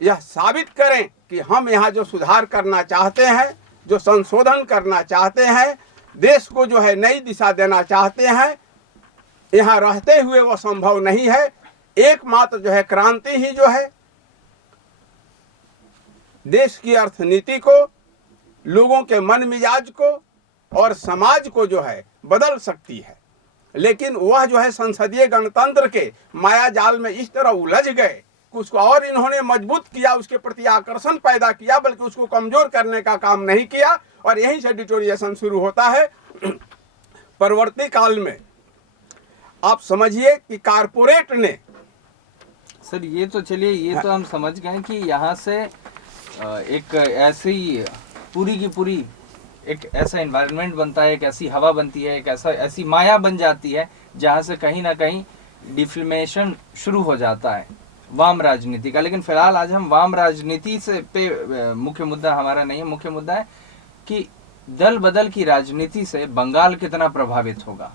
यह साबित करें कि हम यहाँ जो सुधार करना चाहते हैं, जो संशोधन करना चाहते हैं, देश को जो है नई दिशा देना चाहते हैं, यहाँ रहते हुए वह संभव नहीं है। एकमात्र जो है क्रांति ही जो है देश की अर्थनीति को, लोगों के मन मिजाज को और समाज को जो है बदल सकती है। लेकिन वह जो है संसदीय गणतंत्र के माया जाल में इस तरह उलझ गए कि उसको और इन्होंने मजबूत किया, उसके प्रति आकर्षण पैदा किया, बल्कि उसको कमजोर करने का काम नहीं किया। और यहीं से डिटोरिएशन शुरू होता है। परवर्ती काल में आप समझिए कि कारपोरेट ने, सर ये तो चलिए, ये तो हम समझ गए कि यहाँ से एक ऐसी पूरी की पूरी एक ऐसा एनवायरनमेंट बनता है, एक ऐसी हवा बनती है, एक ऐसी माया बन जाती है जहाँ से कहीं ना कहीं डिफ्लेमेशन शुरू हो जाता है वाम राजनीति का। लेकिन फिलहाल आज हम वाम राजनीति से पे मुख्य मुद्दा हमारा नहीं है। मुख्य मुद्दा है कि दल बदल की राजनीति से बंगाल कितना प्रभावित होगा,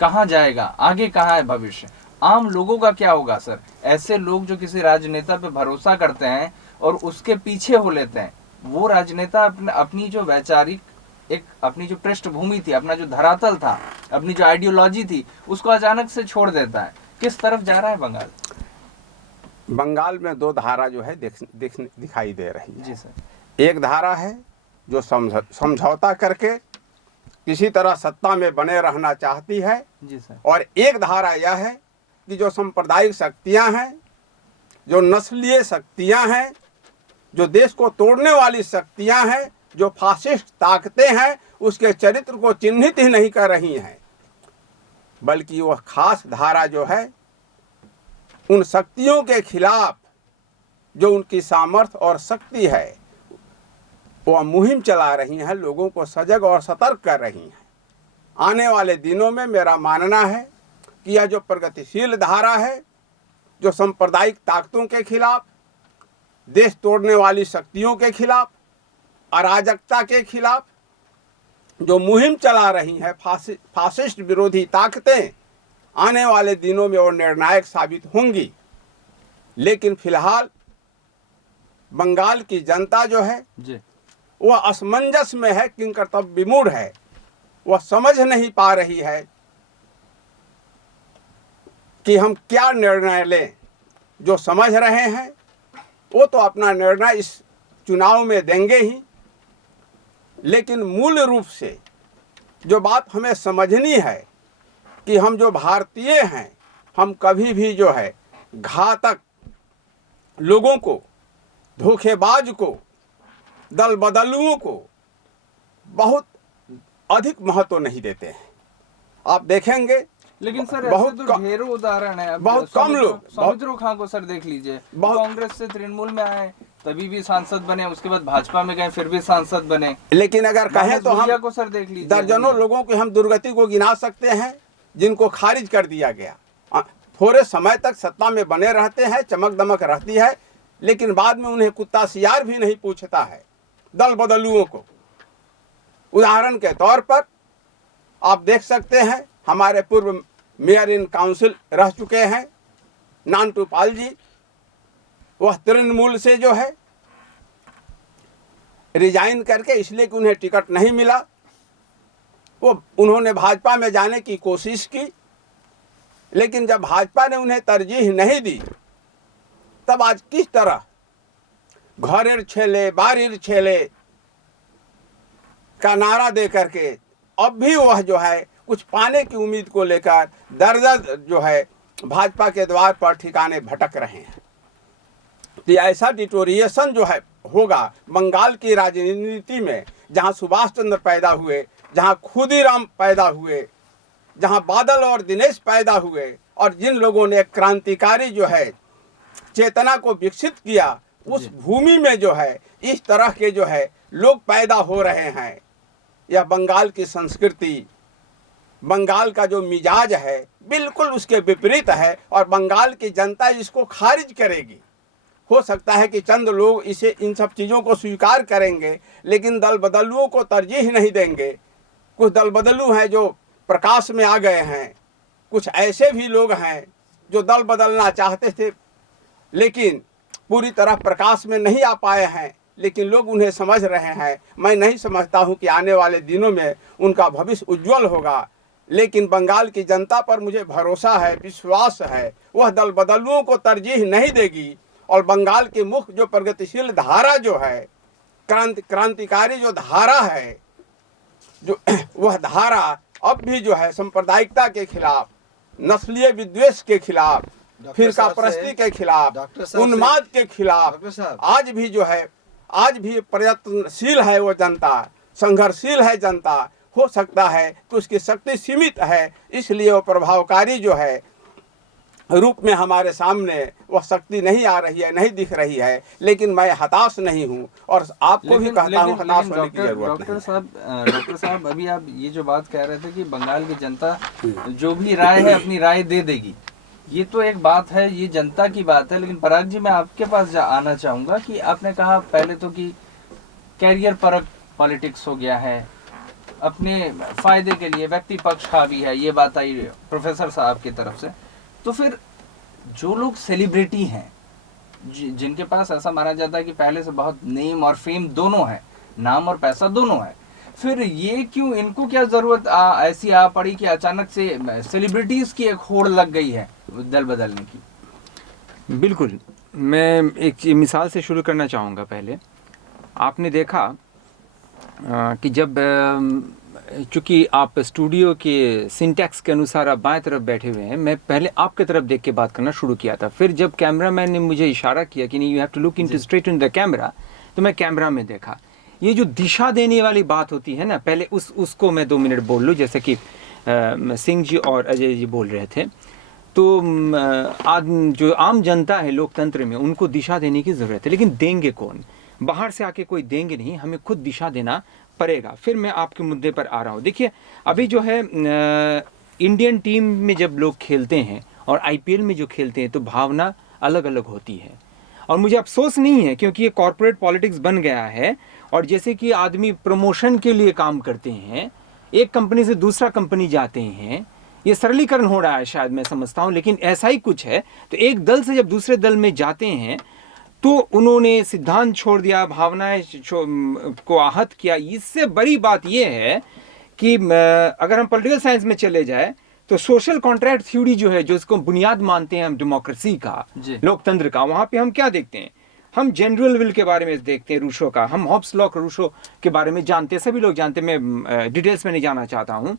कहाँ जाएगा, आगे कहाँ है भविष्य, आम लोगों का क्या होगा। सर, ऐसे लोग जो किसी राजनेता पे भरोसा करते हैं और उसके पीछे हो लेते हैं, वो राजनेता अपनी जो वैचारिक एक अपनी जो पृष्ठभूमि थी, अपना जो धरातल था, अपनी जो आइडियोलॉजी थी, उसको अचानक से छोड़ देता है। किस तरफ जा रहा है बंगाल? बंगाल में दो धारा जो है दिखाई दे रही है। जी सर। एक धारा है जो समझौता करके किसी तरह सत्ता में बने रहना चाहती है। जी सर। और एक धारा यह है कि जो सांप्रदायिक शक्तियां हैं, जो नस्लीय शक्तियां हैं, जो देश को तोड़ने वाली शक्तियां हैं, जो फासिस्ट ताकतें हैं, उसके चरित्र को चिन्हित ही नहीं कर रही हैं, बल्कि वह खास धारा जो है उन शक्तियों के खिलाफ जो उनकी सामर्थ्य और शक्ति है वह मुहिम चला रही हैं, लोगों को सजग और सतर्क कर रही हैं। आने वाले दिनों में मेरा मानना है कि यह जो प्रगतिशील धारा है, जो सांप्रदायिक ताकतों के खिलाफ, देश तोड़ने वाली शक्तियों के खिलाफ, अराजकता के खिलाफ जो मुहिम चला रही है फासिस्ट विरोधी ताकतें, आने वाले दिनों में वो निर्णायक साबित होंगी। लेकिन फिलहाल बंगाल की जनता जो है जी। वह असमंजस में है, किन कर्तव्य विमूढ़ है, वह समझ नहीं पा रही है कि हम क्या निर्णय लें। जो समझ रहे हैं वो तो अपना निर्णय इस चुनाव में देंगे ही, लेकिन मूल रूप से जो बात हमें समझनी है कि हम जो भारतीय हैं, हम कभी भी जो है घातक लोगों को, धोखेबाज को, दल बदलुओं को बहुत अधिक महत्व नहीं देते हैं। आप देखेंगे लेकिन सर बहुत ऐसे तो ढेरों उदाहरण है। अब बहुत कम लोग, सौमित्र खां को सर देख लीजिए, कांग्रेस से तृणमूल में आए तभी भी सांसद बने, उसके बाद भाजपा में गए फिर भी सांसद बने। लेकिन अगर कहें तो हम को सर देख लीजिए, दर्जनों लोगों की हम दुर्गति को गिना सकते हैं जिनको खारिज कर दिया गया। थोड़े समय तक सत्ता में बने रहते हैं, चमक दमक रहती है, लेकिन बाद में उन्हें कुत्ता सियार भी नहीं पूछता है, दल बदलुओं को। उदाहरण के तौर पर आप देख सकते हैं हमारे पूर्व मेयर इन काउंसिल रह चुके हैं नानटू पाल जी, वह तृणमूल से जो है रिजाइन करके, इसलिए कि उन्हें टिकट नहीं मिला, वो उन्होंने भाजपा में जाने की कोशिश की, लेकिन जब भाजपा ने उन्हें तरजीह नहीं दी तब आज किस तरह घरेर छेले बारीर छेले का नारा दे करके अब भी वह जो है कुछ पाने की उम्मीद को लेकर दर दर जो है भाजपा के द्वार पर ठिकाने भटक रहे हैं। तो ऐसा डिटोरिएशन जो है होगा बंगाल की राजनीति में, जहां सुभाष चंद्र पैदा हुए, जहां खुदीराम पैदा हुए, जहां बादल और दिनेश पैदा हुए, और जिन लोगों ने क्रांतिकारी जो है चेतना को विकसित किया, उस भूमि में जो है इस तरह के जो है लोग पैदा हो रहे हैं। यह बंगाल की संस्कृति, बंगाल का जो मिजाज है बिल्कुल उसके विपरीत है, और बंगाल की जनता इसको खारिज करेगी। हो सकता है कि चंद लोग इसे इन सब चीज़ों को स्वीकार करेंगे, लेकिन दल बदलुओं को तरजीह नहीं देंगे। कुछ दल बदलू हैं जो प्रकाश में आ गए हैं, कुछ ऐसे भी लोग हैं जो दल बदलना चाहते थे लेकिन पूरी तरह प्रकाश में नहीं आ पाए हैं, लेकिन लोग उन्हें समझ रहे हैं। मैं नहीं समझता हूं कि आने वाले दिनों में उनका भविष्य उज्जवल होगा, लेकिन बंगाल की जनता पर मुझे भरोसा है, विश्वास है, वह दल बदलुओं को तरजीह नहीं देगी। और बंगाल की मुख्य जो प्रगतिशील धारा जो है, क्रांतिकारी जो धारा है, जो वह धारा अब भी जो है सांप्रदायिकता के खिलाफ, नस्लीय विद्वेष के खिलाफ, फिरका परस्ती के खिलाफ, उन्माद के खिलाफ आज भी जो है, आज भी प्रयत्नशील है वो जनता, संघर्षशील है जनता। हो सकता है कि उसकी शक्ति सीमित है, इसलिए वो प्रभावकारी जो है रूप में हमारे सामने वह शक्ति नहीं आ रही है, नहीं दिख रही है, लेकिन मैं हताश नहीं हूँ और आपको भी कहता हूँ हताश होने की जरूरत नहीं। डॉक्टर साहब अभी आप ये जो बात कह रहे थे कि बंगाल की जनता जो भी राय है अपनी राय दे देगी, ये तो एक बात है, ये जनता की बात है। लेकिन पराग जी मैं आपके पास आना चाहूंगा कि आपने कहा पहले तो कि कैरियर परक पॉलिटिक्स हो गया है, अपने फायदे के लिए व्यक्ति पक्ष हावी है, ये बात आई प्रोफेसर साहब की तरफ से। तो फिर जो लोग सेलिब्रिटी हैं, जिनके पास ऐसा माना जाता है कि पहले से बहुत नेम और फेम दोनों है, नाम और पैसा दोनों है, फिर ये क्यों, इनको क्या जरूरत ऐसी आ पड़ी कि अचानक से सेलिब्रिटीज की एक होड़ लग गई है दल बदलने की? बिल्कुल, मैं एक मिसाल से शुरू करना चाहूँगा। पहले आपने देखा कि जब चूंकि आप स्टूडियो के सिंटैक्स के अनुसार आप बाएं तरफ बैठे हुए हैं, मैं पहले आपके तरफ देख के बात करना शुरू किया था। फिर जब कैमरामैन ने मुझे इशारा किया कि नहीं, you have to look into straight in the camera, तो मैं कैमरा में देखा। ये जो दिशा देने वाली बात होती है ना, पहले उसको मैं 2 मिनट बोल लूँ, जैसे कि सिंह जी और अजय जी बोल रहे थे। तो जो आम जनता है लोकतंत्र में, उनको दिशा देने की ज़रूरत है, लेकिन देंगे कौन? बाहर से आके कोई देंगे नहीं, हमें खुद दिशा देना पड़ेगा। फिर मैं आपके मुद्दे पर आ रहा हूँ। देखिए, अभी जो है इंडियन टीम में जब लोग खेलते हैं और आईपीएल में जो खेलते हैं, तो भावना अलग अलग होती है। और मुझे अफसोस नहीं है, क्योंकि ये कॉर्पोरेट पॉलिटिक्स बन गया है। और जैसे कि आदमी प्रमोशन के लिए काम करते हैं, एक कंपनी से दूसरा कंपनी जाते हैं, ये सरलीकरण हो रहा है शायद, मैं समझता हूँ, लेकिन ऐसा ही कुछ है। तो एक दल से जब दूसरे दल में जाते हैं, तो उन्होंने सिद्धांत छोड़ दिया, भावनाएं को आहत किया। इससे बड़ी बात यह है कि अगर हम पॉलिटिकल साइंस में चले जाए, तो सोशल कॉन्ट्रैक्ट थ्योरी जो है, जो इसको बुनियाद मानते हैं हम डेमोक्रेसी का, लोकतंत्र का, वहाँ पे हम क्या देखते हैं? हम जनरल विल के बारे में देखते हैं, रूसो का। हम हॉब्स लॉ रूसो के बारे में जानते हैं, सभी लोग जानते हैं, मैं डिटेल्स में नहीं जाना चाहता हूँ।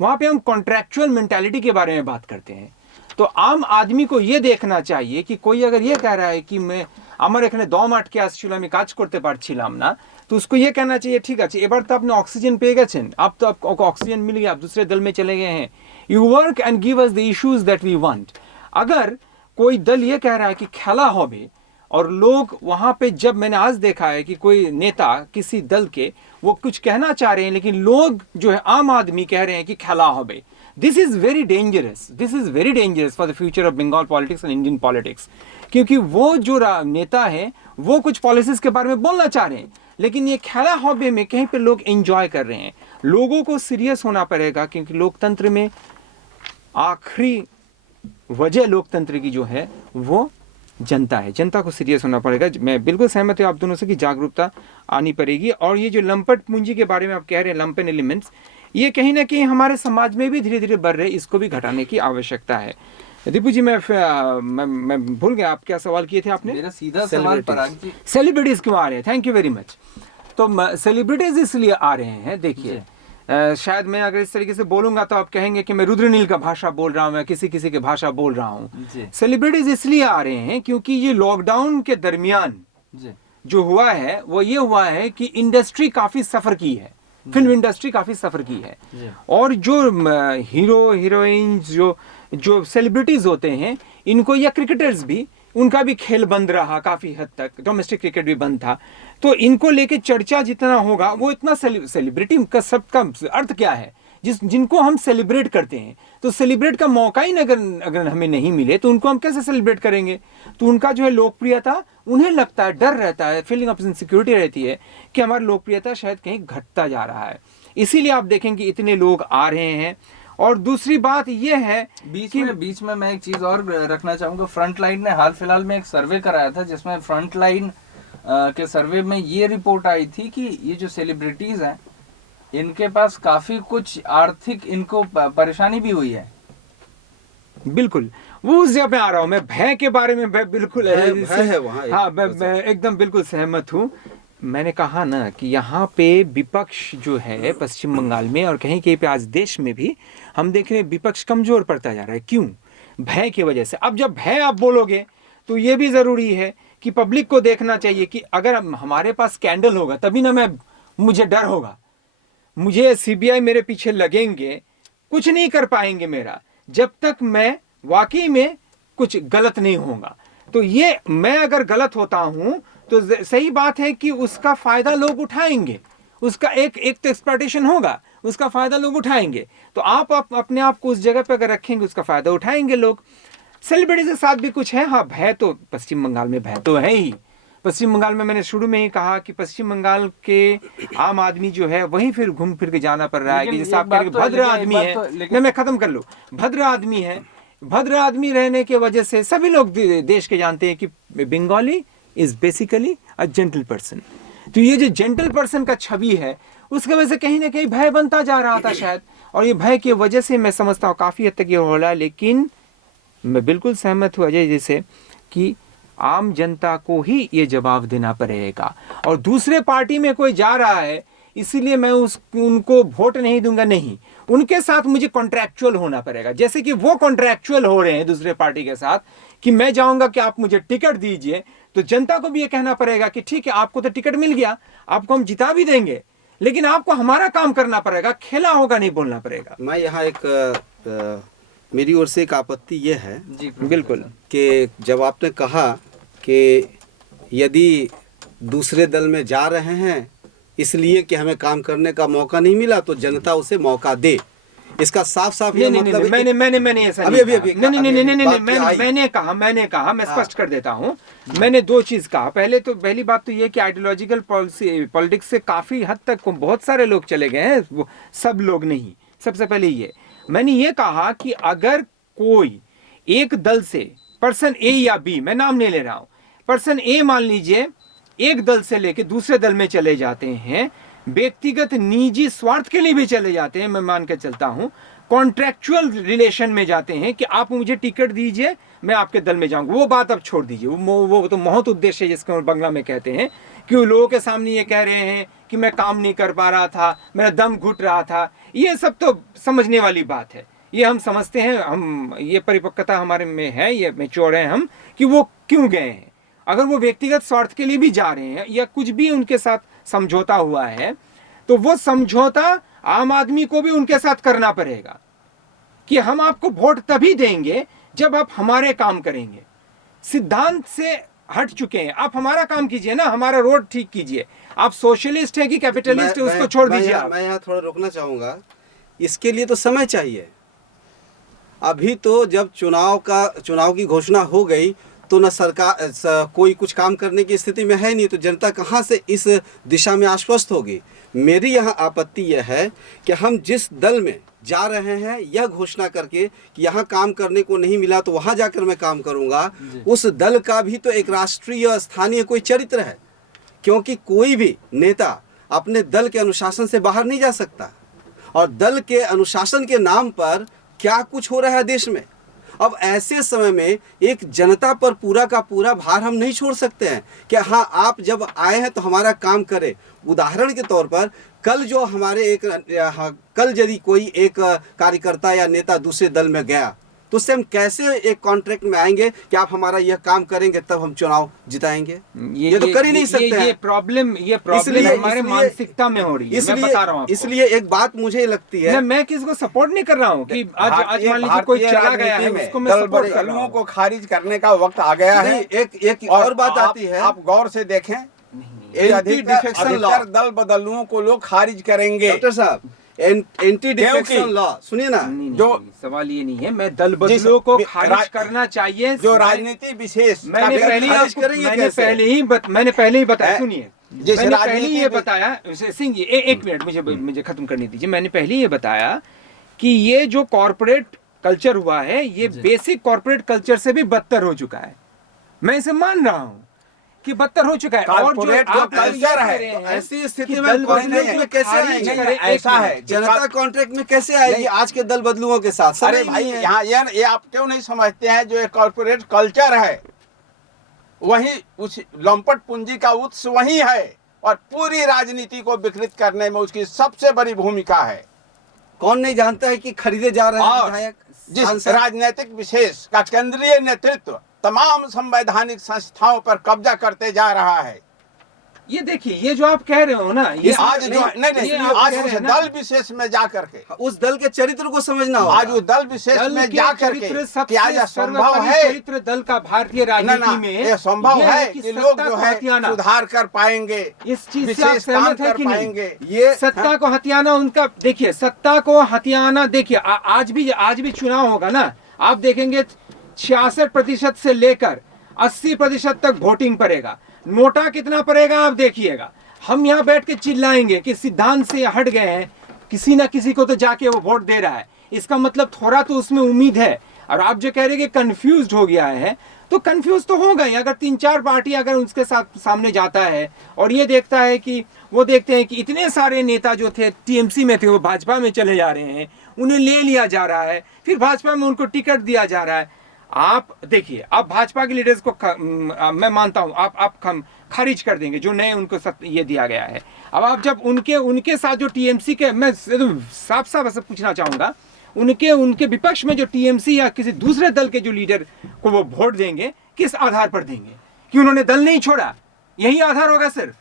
वहाँ पे हम कॉन्ट्रैक्चुअल मेंटालिटी के बारे में बात करते हैं। तो आम आदमी को ये देखना चाहिए कि कोई अगर ये कह रहा है कि मैं আমার এখানে দম আটকে আসছিল, আমি কাজ করতে পারছিলাম না, तो उसको ये कहना चाहिए, ठीक है, এবার तो आपने ऑक्सीजन पे গেছেন, अब तो आपको ऑक्सीजन मिल गया, आप दूसरे दल में चले गए हैं, you work and give us the issues that we want. अगर कोई दल ये कह रहा है कि खेला होबे, और लोग वहाँ पे, जब मैंने आज देखा है कि कोई नेता किसी दल के वो कुछ कहना चाह रहे हैं, लेकिन लोग जो है आम आदमी कह रहे हैं कि खेला होबे, this is very dangerous, this is very dangerous for the future of Bengal politics and Indian politics. क्योंकि वो जो नेता है, वो कुछ पॉलिसीज के बारे में बोलना चाह रहे हैं, लेकिन ये खेला हॉबे में कहीं पे लोग एंजॉय कर रहे हैं। लोगों को सीरियस होना पड़ेगा, क्योंकि लोकतंत्र में आखिरी वजह लोकतंत्र की जो है वो जनता है। जनता को सीरियस होना पड़ेगा। मैं बिल्कुल सहमत हूँ आप दोनों से कि जागरूकता आनी पड़ेगी। और ये जो लंपट पूंजी के बारे में आप कह रहे हैं, लंपन एलिमेंट्स, ये कहीं ना कहीं हमारे समाज में भी धीरे धीरे बढ़ रहे हैं, इसको भी घटाने की आवश्यकता है। दीपू जी, मैं भूल गया, आप क्या सवाल किए थे आपने? मेरा सीधा सवाल पराग जी, सेलिब्रिटीज क्यों आ रहे हैं? Thank you very much. तो सेलिब्रिटीज इसलिए आ रहे हैं, देखिए, शायद मैं अगर इस तरीके से बोलूंगा तो आप कहेंगे कि मैं रुद्रनील का भाषा बोल रहा हूँ, मैं किसी किसी की भाषा बोल रहा हूँ। सेलिब्रिटीज इसलिए आ रहे हैं क्योंकि ये लॉकडाउन के दरमियान जो हुआ है, वो ये हुआ है कि इंडस्ट्री काफी सफर की है, फिल्म इंडस्ट्री काफी सफर की है। और जो हीरो हीरोइन जो सेलिब्रिटीज होते हैं, इनको, या क्रिकेटर्स भी, उनका भी खेल बंद रहा काफी हद तक, डोमेस्टिक क्रिकेट भी बंद था, तो इनको लेके चर्चा जितना होगा वो इतना, सेलिब्रिटी का सबका अर्थ क्या है? जिनको हम सेलिब्रेट करते हैं, तो सेलिब्रेट का मौका ही अगर हमें नहीं मिले तो उनको हम कैसे सेलिब्रेट करेंगे? तो उनका जो है लोकप्रियता, उन्हें लगता है, डर रहता है, फीलिंग ऑफ इनसिक्योरिटी रहती है कि हमारी लोकप्रियता शायद कहीं घटता जा रहा है। इसीलिए आप देखेंगे इतने लोग आ रहे हैं। और दूसरी बात यह है, बीच में मैं एक चीज और रखना चाहूंगा। फ्रंटलाइन ने हाल फिलहाल में एक सर्वे कराया था, जिसमें फ्रंटलाइन के सर्वे में ये रिपोर्ट आई थी कि ये जो सेलिब्रिटीज हैं, इनके पास काफी कुछ आर्थिक इनको परेशानी भी हुई है। बिल्कुल, वो उस जगह पे आ रहा हूं मैं। भय के बारे में बिल्कुल है वहाँ, हाँ, मैं एकदम बिल्कुल सहमत हूँ। मैंने कहा ना कि यहाँ पे विपक्ष जो है पश्चिम बंगाल में और कहीं कहीं पे आज देश में भी हम देख रहे हैं, विपक्ष कमजोर पड़ता जा रहा है। क्यों? भय की वजह से। अब जब भय आप बोलोगे तो ये भी जरूरी है कि पब्लिक को देखना चाहिए कि अगर हमारे पास स्कैंडल होगा तभी ना मुझे डर होगा, मुझे सीबीआई मेरे पीछे लगेंगे, कुछ नहीं कर पाएंगे मेरा, जब तक मैं वाकई में कुछ गलत नहीं होगा। तो ये, मैं अगर गलत होता हूं तो सही बात है कि उसका फायदा लोग उठाएंगे, उसका एक तो एक्सप्लॉयटेशन होगा, उसका फायदा लोग उठाएंगे। तो आप अपने आप को उस जगह पे अगर रखेंगे, उसका फायदा उठाएंगे लोग। सेलिब्रिटी के साथ भी कुछ है, हाँ, भय तो पश्चिम बंगाल में भय तो है ही। पश्चिम बंगाल में मैंने शुरू में ही कहा कि पश्चिम बंगाल के आम आदमी जो है वहीं फिर घूम फिर के जाना पड़ रहा है कि जैसे आप कह रहे भद्र आदमी है, मैं खत्म कर लूं, भद्र आदमी है, भद्र आदमी रहने की वजह से सभी लोग देश के जानते हैं कि Bengali is basically a gentle person. तो ये जो जेंटल पर्सन का छवि है, उसके वजह से कहीं ना कहीं भय बनता जा रहा था शायद, और ये भय की वजह से मैं समझता हूँ काफी हद तक ये हो रहा है। लेकिन मैं बिल्कुल सहमत हूँ अजय जी से कि आम जनता को ही ये जवाब देना पड़ेगा। और दूसरे पार्टी में कोई जा रहा है, इसीलिए मैं उनको वोट नहीं दूंगा, नहीं। उनके साथ मुझे कॉन्ट्रैक्चुअल होना पड़ेगा, जैसे कि वो कॉन्ट्रैक्चुअल हो रहे हैं दूसरे पार्टी के साथ कि मैं जाऊंगा कि आप मुझे टिकट दीजिए, तो जनता को भी ये कहना पड़ेगा कि ठीक है, आपको तो टिकट मिल गया, आपको हम जिता भी देंगे, लेकिन आपको हमारा काम करना पड़ेगा, खेला होगा नहीं बोलना पड़ेगा। मैं यहाँ मेरी ओर से एक आपत्ति ये है जी बिल्कुल कि जब आपने कहा कि यदि दूसरे दल में जा रहे हैं इसलिए कि हमें काम करने का मौका नहीं मिला तो जनता उसे मौका दे, इसका साफ साफ ये मतलब मैंने ऐसा नहीं कहा। मैंने कहा मैं स्पष्ट कर देता हूँ, मैंने दो चीज कहा। पहली बात तो ये कि आइडियोलॉजिकल पॉलिटिक्स से काफी हद तक बहुत सारे लोग चले गए हैं, वो सब लोग नहीं। सबसे पहले ये मैंने ये कहा कि अगर कोई एक दल से पर्सन ए या बी, मैं नाम नहीं ले रहा हूं, पर्सन ए मान लीजिए एक दल से लेके दूसरे दल में चले जाते हैं, व्यक्तिगत निजी स्वार्थ के लिए भी चले जाते हैं, मैं मान के चलता हूं, कॉन्ट्रैक्चुअल रिलेशन में जाते हैं कि आप मुझे टिकट दीजिए मैं आपके दल में जाऊंगा, वो बात अब छोड़ दीजिए। वो तो महत उद्देश्य है जिसको बंगला में कहते हैं कि वो लोगों के सामने ये कह रहे हैं कि मैं काम नहीं कर पा रहा था, मेरा दम घुट रहा था, ये सब तो समझने वाली बात है, ये हम समझते हैं, हम ये परिपक्वता हमारे में है, ये मैच्योर है हम कि वो क्यों गए हैं। अगर वो व्यक्तिगत स्वार्थ के लिए भी जा रहे हैं या कुछ भी उनके साथ समझौता हुआ है, तो वो समझौता आम आदमी को भी उनके साथ करना पड़ेगा कि हम आपको वोट तभी देंगे जब आप हमारे काम करेंगे। सिद्धांत से हट चुके हैं, आप हमारा काम कीजिए ना, हमारा रोड ठीक कीजिए। आप सोशलिस्ट है कि कैपिटलिस्ट है उसको छोड़ दीजिए। मैं यहाँ थोड़ा रोकना चाहूंगा, इसके लिए तो समय चाहिए। अभी तो जब चुनाव की घोषणा हो गई तो न सरकार कोई कुछ काम करने की स्थिति में है नहीं, तो जनता कहाँ से इस दिशा में आश्वस्त होगी। मेरी यहाँ आपत्ति यह है कि हम जिस दल में जा रहे हैं यह घोषणा करके कि यहाँ काम करने को नहीं मिला तो वहाँ जाकर मैं काम करूँगा, उस दल का भी तो एक राष्ट्रीय स्थानीय कोई चरित्र है, क्योंकि कोई भी नेता अपने दल के अनुशासन से बाहर नहीं जा सकता। और दल के अनुशासन के नाम पर क्या कुछ हो रहा है देश में। अब ऐसे समय में एक जनता पर पूरा का पूरा भार हम नहीं छोड़ सकते हैं कि हाँ आप जब आए हैं तो हमारा काम करें। उदाहरण के तौर पर कल जो हमारे कल यदि कोई एक कार्यकर्ता या नेता दूसरे दल में गया तो उससे हम कैसे एक कॉन्ट्रैक्ट में आएंगे कि आप हमारा यह काम करेंगे तब हम चुनाव जिताएंगे। ये तो कर ही नहीं सकते हैं। ये प्रॉब्लम हमारे मानसिकता में हो रही है, मैं बता रहा हूँ। इसलिए एक बात मुझे लगती है, मैं किसी को सपोर्ट नहीं कर रहा हूँ कि आज मान लीजिए कोई चला गया है उसको मैं सपोर्ट कर रहा हूँ। को खारिज करने का वक्त आ गया है। एक और बात आती है, आप गौर से देखें, अधिकतर दल बदलुओं को लोग खारिज करेंगे। डॉक्टर साहब, एंटी डिफेक्शन लॉ सुनिए ना, जो सवाल ये नहीं है मैं दल बदलुओं को खारिज करना चाहिए, जो राजनीति विशेष मैंने पहले ही बताया। सुनिए, मैंने पहले ये बताया सिंह जी, एक मिनट मुझे खत्म करने दीजिए। मैंने पहले ये बताया कि ये जो कॉर्पोरेट कल्चर हुआ है ये बेसिक कॉर्पोरेट कल्चर से भी बदतर हो चुका है। मैं इसे मान रहा हूँ कि बदतर हो चुका है। और जो आप कल्चर है तो ऐसी स्थिति में कॉन्ट्रैक्ट में कैसे आएंगे? ऐसा है, जनता कॉन्ट्रैक्ट में कैसे आएगी आज के दल बदलुओं के साथ? अरे भाई यहाँ ये आप क्यों नहीं समझते हैं, जो एक कॉर्पोरेट कल्चर है वही उस लंपट पूंजी का उत्स वही है और पूरी राजनीति को विकृत करने में उसकी सबसे बड़ी भूमिका है। कौन नहीं जानता है कि खरीदे जा रहे हैं विधायक। जिस राजनीतिक विशेष का केंद्रीय नेतृत्व तमाम संवैधानिक संस्थाओं पर कब्जा करते जा रहा है। ये देखिए, ये जो आप कह रहे हो ना, ये आज जो नहीं आज उस दल विशेष में जा करके उस दल के चरित्र को समझना होगा। आज उस दल विशेष में जा करके क्या यह संभव है? चरित्र दल का भारतीय राजनीति में ये संभव है कि लोग जो है सुधार कर पाएंगे, इस चीज से आप सहमत है कि नहीं? ये सत्ता को हथियाना उनका, देखिए सत्ता को हथियाना, देखिए आज भी चुनाव होगा ना, आप देखेंगे 66% से लेकर 80% तक वोटिंग पड़ेगा। नोटा कितना पड़ेगा आप देखिएगा। हम यहाँ बैठ के चिल्लाएंगे कि सिद्धांत से हट गए हैं, किसी ना किसी को तो जाके वो वोट दे रहा है, इसका मतलब थोड़ा तो उसमें उम्मीद है। और आप जो कह रहे हैं कि कंफ्यूज हो गया है, तो कंफ्यूज तो होगा ही। अगर 3-4 पार्टी अगर उसके साथ सामने जाता है और ये देखता है कि वो देखते हैं कि इतने सारे नेता जो थे टीएमसी में थे वो भाजपा में चले जा रहे हैं, उन्हें ले लिया जा रहा है, फिर भाजपा में उनको टिकट दिया जा रहा है। आप देखिए, आप भाजपा के लीडर्स को मैं मानता हूं, आप खारिज कर देंगे जो नए उनको ये दिया गया है। अब आप जब उनके साथ जो टीएमसी के, मैं साफ साफ ऐसे पूछना चाहूँगा, उनके विपक्ष में जो टीएमसी या किसी दूसरे दल के जो लीडर को वो वोट देंगे, किस आधार पर देंगे? कि उन्होंने दल नहीं छोड़ा, यही आधार होगा सिर्फ?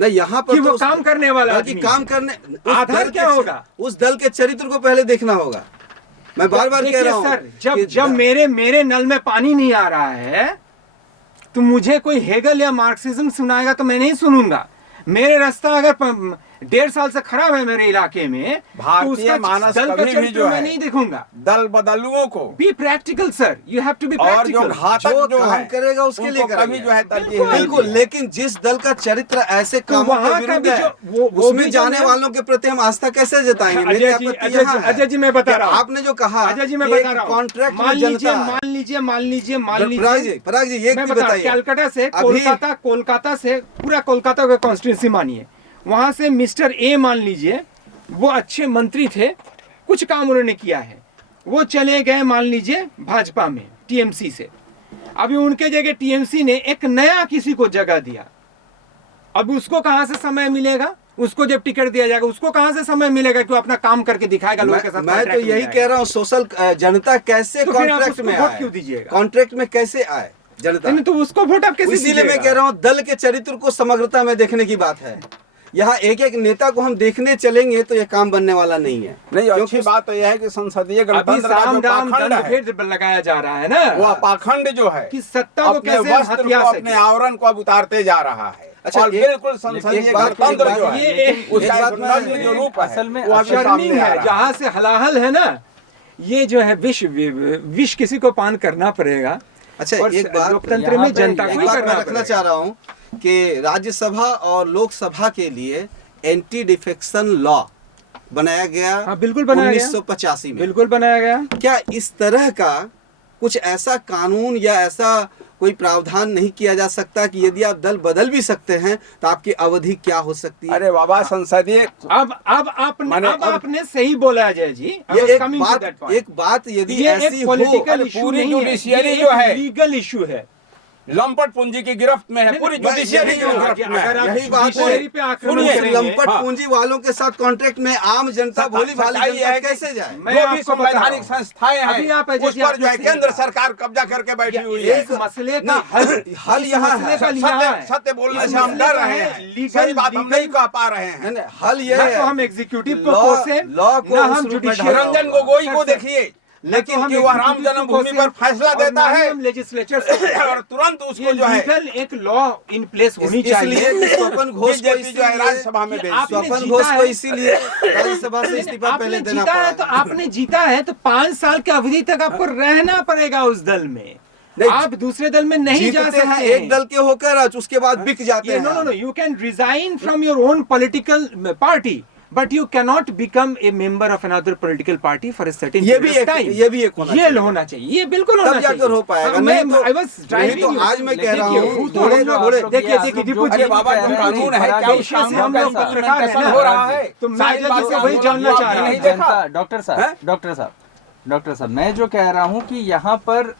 नहीं, यहाँ पर कि तो वो काम करने वाला कि आदमी काम करने आधार क्या होगा? उस दल के चरित्र को पहले देखना होगा। मैं बार बार कह रहा हूँ सर, जब मेरे नल में पानी नहीं आ रहा है तो मुझे कोई हेगल या मार्क्सिज्म सुनाएगा तो मैं नहीं सुनूंगा। मेरे रास्ता अगर 1.5 साल से खराब है मेरे इलाके में, भारतीय मानस कभी भी जो है नहीं देखूंगा। दल बदलुओं को be practical sir, you have to be और जो प्रैक्टिकल। घातक जो काम है करेगा उसके लिए कभी जो है तरजीह नहीं बिल्कुल। दी। लेकिन जिस दल का चरित्र ऐसे कामों के वहाँ का विरुद्ध भी है, जो- वो उसमें भी जाने जो है- वालों के प्रति हम आस्था कैसे जताएंगे? मेरी अजय जी, आपत्ति यहाँ है अजय जी मैं बता कि रहा हूँ, आपने जो कहा अजय जी मैं कि बता रहा हूँ, कॉन्ट्रैक्ट में मान लीजिए जनता पराग जी एक मैं चीज बता बताइए। कलकत्ता से अभी- कोलकाता से पूरा कोलकाता का कॉन्स्टिट्यूंसी मानिए, वहां से मिस्टर ए मान लीजिए, वो अच्छे मंत्री थे, कुछ काम उन्होंने किया है, वो चले गए मान लीजिए भाजपा में टीएमसी से। अभी उनके जगह टीएमसी ने एक नया किसी को जगह दिया, अब उसको कहां से समय मिलेगा? उसको जब टिकट दिया जाएगा उसको कहां से समय मिलेगा कि वो अपना काम करके दिखाएगा लोगों के साथ? मैं तो यही कह रहा हूँ, सोशल जनता कैसे तो फिर आप कॉन्ट्रैक्ट उसको में वोट आए? क्यों दीजिएगा? कॉन्ट्रैक्ट में कैसे आए जनता? नहीं, तो उसको वोट आप कैसे इसीलिए मैं दीजिएगा? कह रहा हूँ दल के चरित्र को समग्रता में देखने की बात है। यहाँ एक एक नेता को हम देखने चलेंगे तो ये काम बनने वाला नहीं है। नहीं, क्योंकि अच्छी बात तो यह है कि संसदीय अभी गणतंत्र का साम जो दाम पाखंड दंड है भेद लगाया जा रहा है ना, वो पाखंड जो है कि सत्ता को अपने कैसे वस्त्र हथिया को, सके। अपने आवरण को अब उतारते जा रहा है। अच्छा, और एक- बिल्कुल संसदीय एक बात- गणतंत्र एक जो बात- है ये उसका एक बात एक मैं- नग्न जो रूप है असल में वो अभी शर्मिंग सामने आ है, रहा जहां से हलाहल है ना, ये जो है विष किसी को पान करना पड़ेगा। अच्छा, और एक बात लोकतंत्र यहाँ में पे जनता एक को एक ही बात करना मैं रखना पड़ेगा। चाह रहा हूँ कि राज्यसभा और लोकसभा के लिए एंटी डिफेक्शन लॉ बनाया गया। हाँ, बिल्कुल बनाया गया। 1985 में। बिल्कुल बनाया गया। क्या इस तरह का कुछ ऐसा कानून या ऐसा कोई प्रावधान नहीं किया जा सकता कि यदि आप दल बदल भी सकते हैं तो आपकी अवधि क्या हो सकती है? अरे बाबा, संसदीय अब आपने सही बोला अजय जी। ये एक बात यदि ये ऐसी एक हो, पॉलिटिकल इशू पूरी नहीं है, जुडिशियरी ये जो एक है लीगल इशू है। लंपट पूंजी की गिरफ्त में है, पूरी मैं जुडिशियरी यही की कहूँगा गिरफ्त कि में अगर है। आप यही बात है। जुडिशरी पे आक्रमण सुनिए, करेंगे, लंपट हाँ। पूंजी वालों के साथ कॉन्ट्रैक्ट में आम जनता, भोली भाली सच्चाई जनता है कि कैसे जाए? मैं जो भी आपको बता रहा संवैधानिक हूं। संस्थाएं अभी हैं आप अजय उस जी पर जो है आपने केंद्र सही सरकार कब्जा करके बैठी हुई है। इस मसले का नहीं, हल इस यहाँ मसले है। का यहाँ सत्य है। सत्य बोलने इस से हम मसले डर का रहे है, हैं, लीगल- सही बात हम लीगल- नहीं कह पा रहे हैं। नहीं, हल ये ना है तो हम एग्जीक्यूटिव को लॉ- कोसे, लॉ को ना उस हम रूप में जुडिशियल ढाला रंजन गोगोई को सर, देखिए, लेकिन लेकिन कि वह राम जन्मभूमि पर फैसला देता है हम लेजिस्लेचर और तुरंत उसको जो है लीगल एक लॉ इन प्लेस होनी इसलिए चाहिए। कि स्वपन घोष को बीजेपी जो है राज्यसभा में कि भेज आपने दिया। स्वपन जीता घोष को है। इसीलिए राज्यसभा से इस्तीफा आपने पहले देना जीता है तो पड़ा। आपने जीता है तो 5 साल की अवधि तक आपको रहना पड़ेगा उस दल में। नहीं, आप दूसरे दल में नहीं जा जीतते सकते हैं एक दल के होकर आज उसके बाद बिक जाते हैं। No you can resign from your own political party but you cannot become a member of another political party for a certain ये भी एक होना चाहिए। होना चाहिए, ये बिल्कुल होना तब चाहिए। जाकर हो पाएगा। हाँ, नहीं मैं तो- I was नहीं driving तो you। आज मैं कह रहा देखिए, हूँ, वो तो थोड़े- हम लोग- थोड़े- देखिए दीपू जी, अरे बाबा, जो कानून है क्या उस कानून का इम्प्लीमेंटेशन हो रहा है? तो मैं सारी जल्दी बात से का वही कानून जानना आपने चाह रहा हूं। नहीं देखा? जनता डॉक्टर हैं? साहब डॉक्टर साहब मैं जो कह रहा हूँ कि यहाँ पर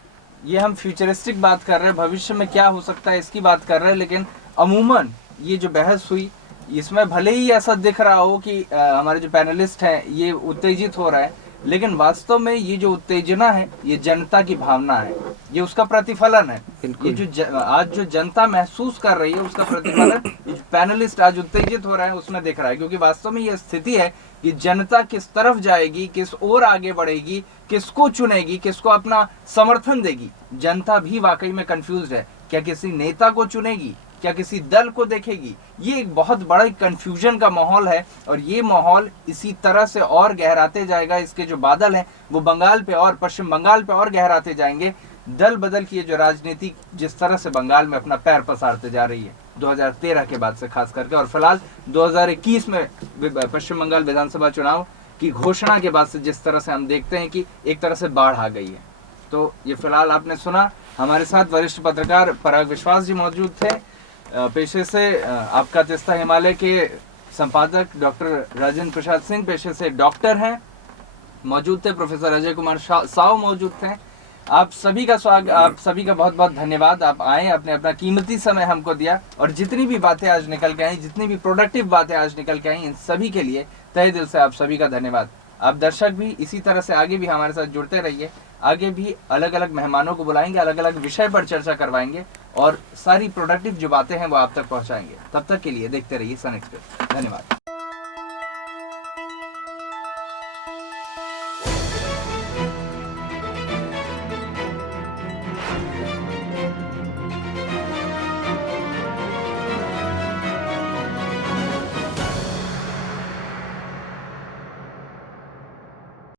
ये हम फ्यूचरिस्टिक बात कर रहे हैं, भविष्य में क्या हो सकता है इसकी बात कर रहे हैं, लेकिन अमूमन ये जो बहस हुई इसमें भले ही ऐसा दिख रहा हो कि हमारे जो पैनलिस्ट हैं ये उत्तेजित हो रहा है, लेकिन वास्तव में ये जो उत्तेजना है ये जनता की भावना है, ये उसका प्रतिफलन है। ये जो आज जो जनता महसूस कर रही है उसका प्रतिफलन ये जो पैनलिस्ट आज उत्तेजित हो रहा है उसमें दिख रहा है, क्योंकि वास्तव में ये स्थिति है कि जनता किस तरफ जाएगी, किस ओर आगे बढ़ेगी, किसको चुनेगी, किसको अपना समर्थन देगी। जनता भी वाकई में कंफ्यूज्ड है, क्या किसी नेता को चुनेगी, क्या किसी दल को देखेगी। ये एक बहुत बड़ा कंफ्यूजन का माहौल है और ये माहौल इसी तरह से और गहराते जाएगा। इसके जो बादल हैं वो बंगाल पे और पश्चिम बंगाल पे और गहराते जाएंगे। दल बदल की ये जो राजनीति जिस तरह से बंगाल में अपना पैर पसारते जा रही है 2013 के बाद से खास करके, और फिलहाल 2021 में पश्चिम बंगाल विधानसभा चुनाव की घोषणा के बाद से जिस तरह से हम देखते हैं कि एक तरह से बाढ़ आ गई है। तो ये फिलहाल आपने सुना। हमारे साथ वरिष्ठ पत्रकार पराग विश्वास जी मौजूद थे। पेशे से आपका तीस्ता हिमालय के संपादक डॉक्टर राजेंद्र प्रसाद सिंह पेशे से डॉक्टर हैं, मौजूद थे। प्रोफेसर अजय कुमार साव मौजूद थे। आप सभी का स्वागत, आप सभी का बहुत बहुत धन्यवाद। आप आए, आपने अपना कीमती समय हमको दिया और जितनी भी बातें आज निकल के आई, जितनी भी प्रोडक्टिव बातें आज निकल के आई, इन सभी के लिए तहे दिल से आप सभी का धन्यवाद। आप दर्शक भी इसी तरह से आगे भी हमारे साथ जुड़ते रहिए। आगे भी अलग अलग मेहमानों को बुलाएंगे, अलग अलग विषय पर चर्चा करवाएंगे और सारी प्रोडक्टिव जो बातें हैं वो आप तक पहुंचाएंगे। तब तक के लिए देखते रहिए सन एक्सप्रेस। धन्यवाद।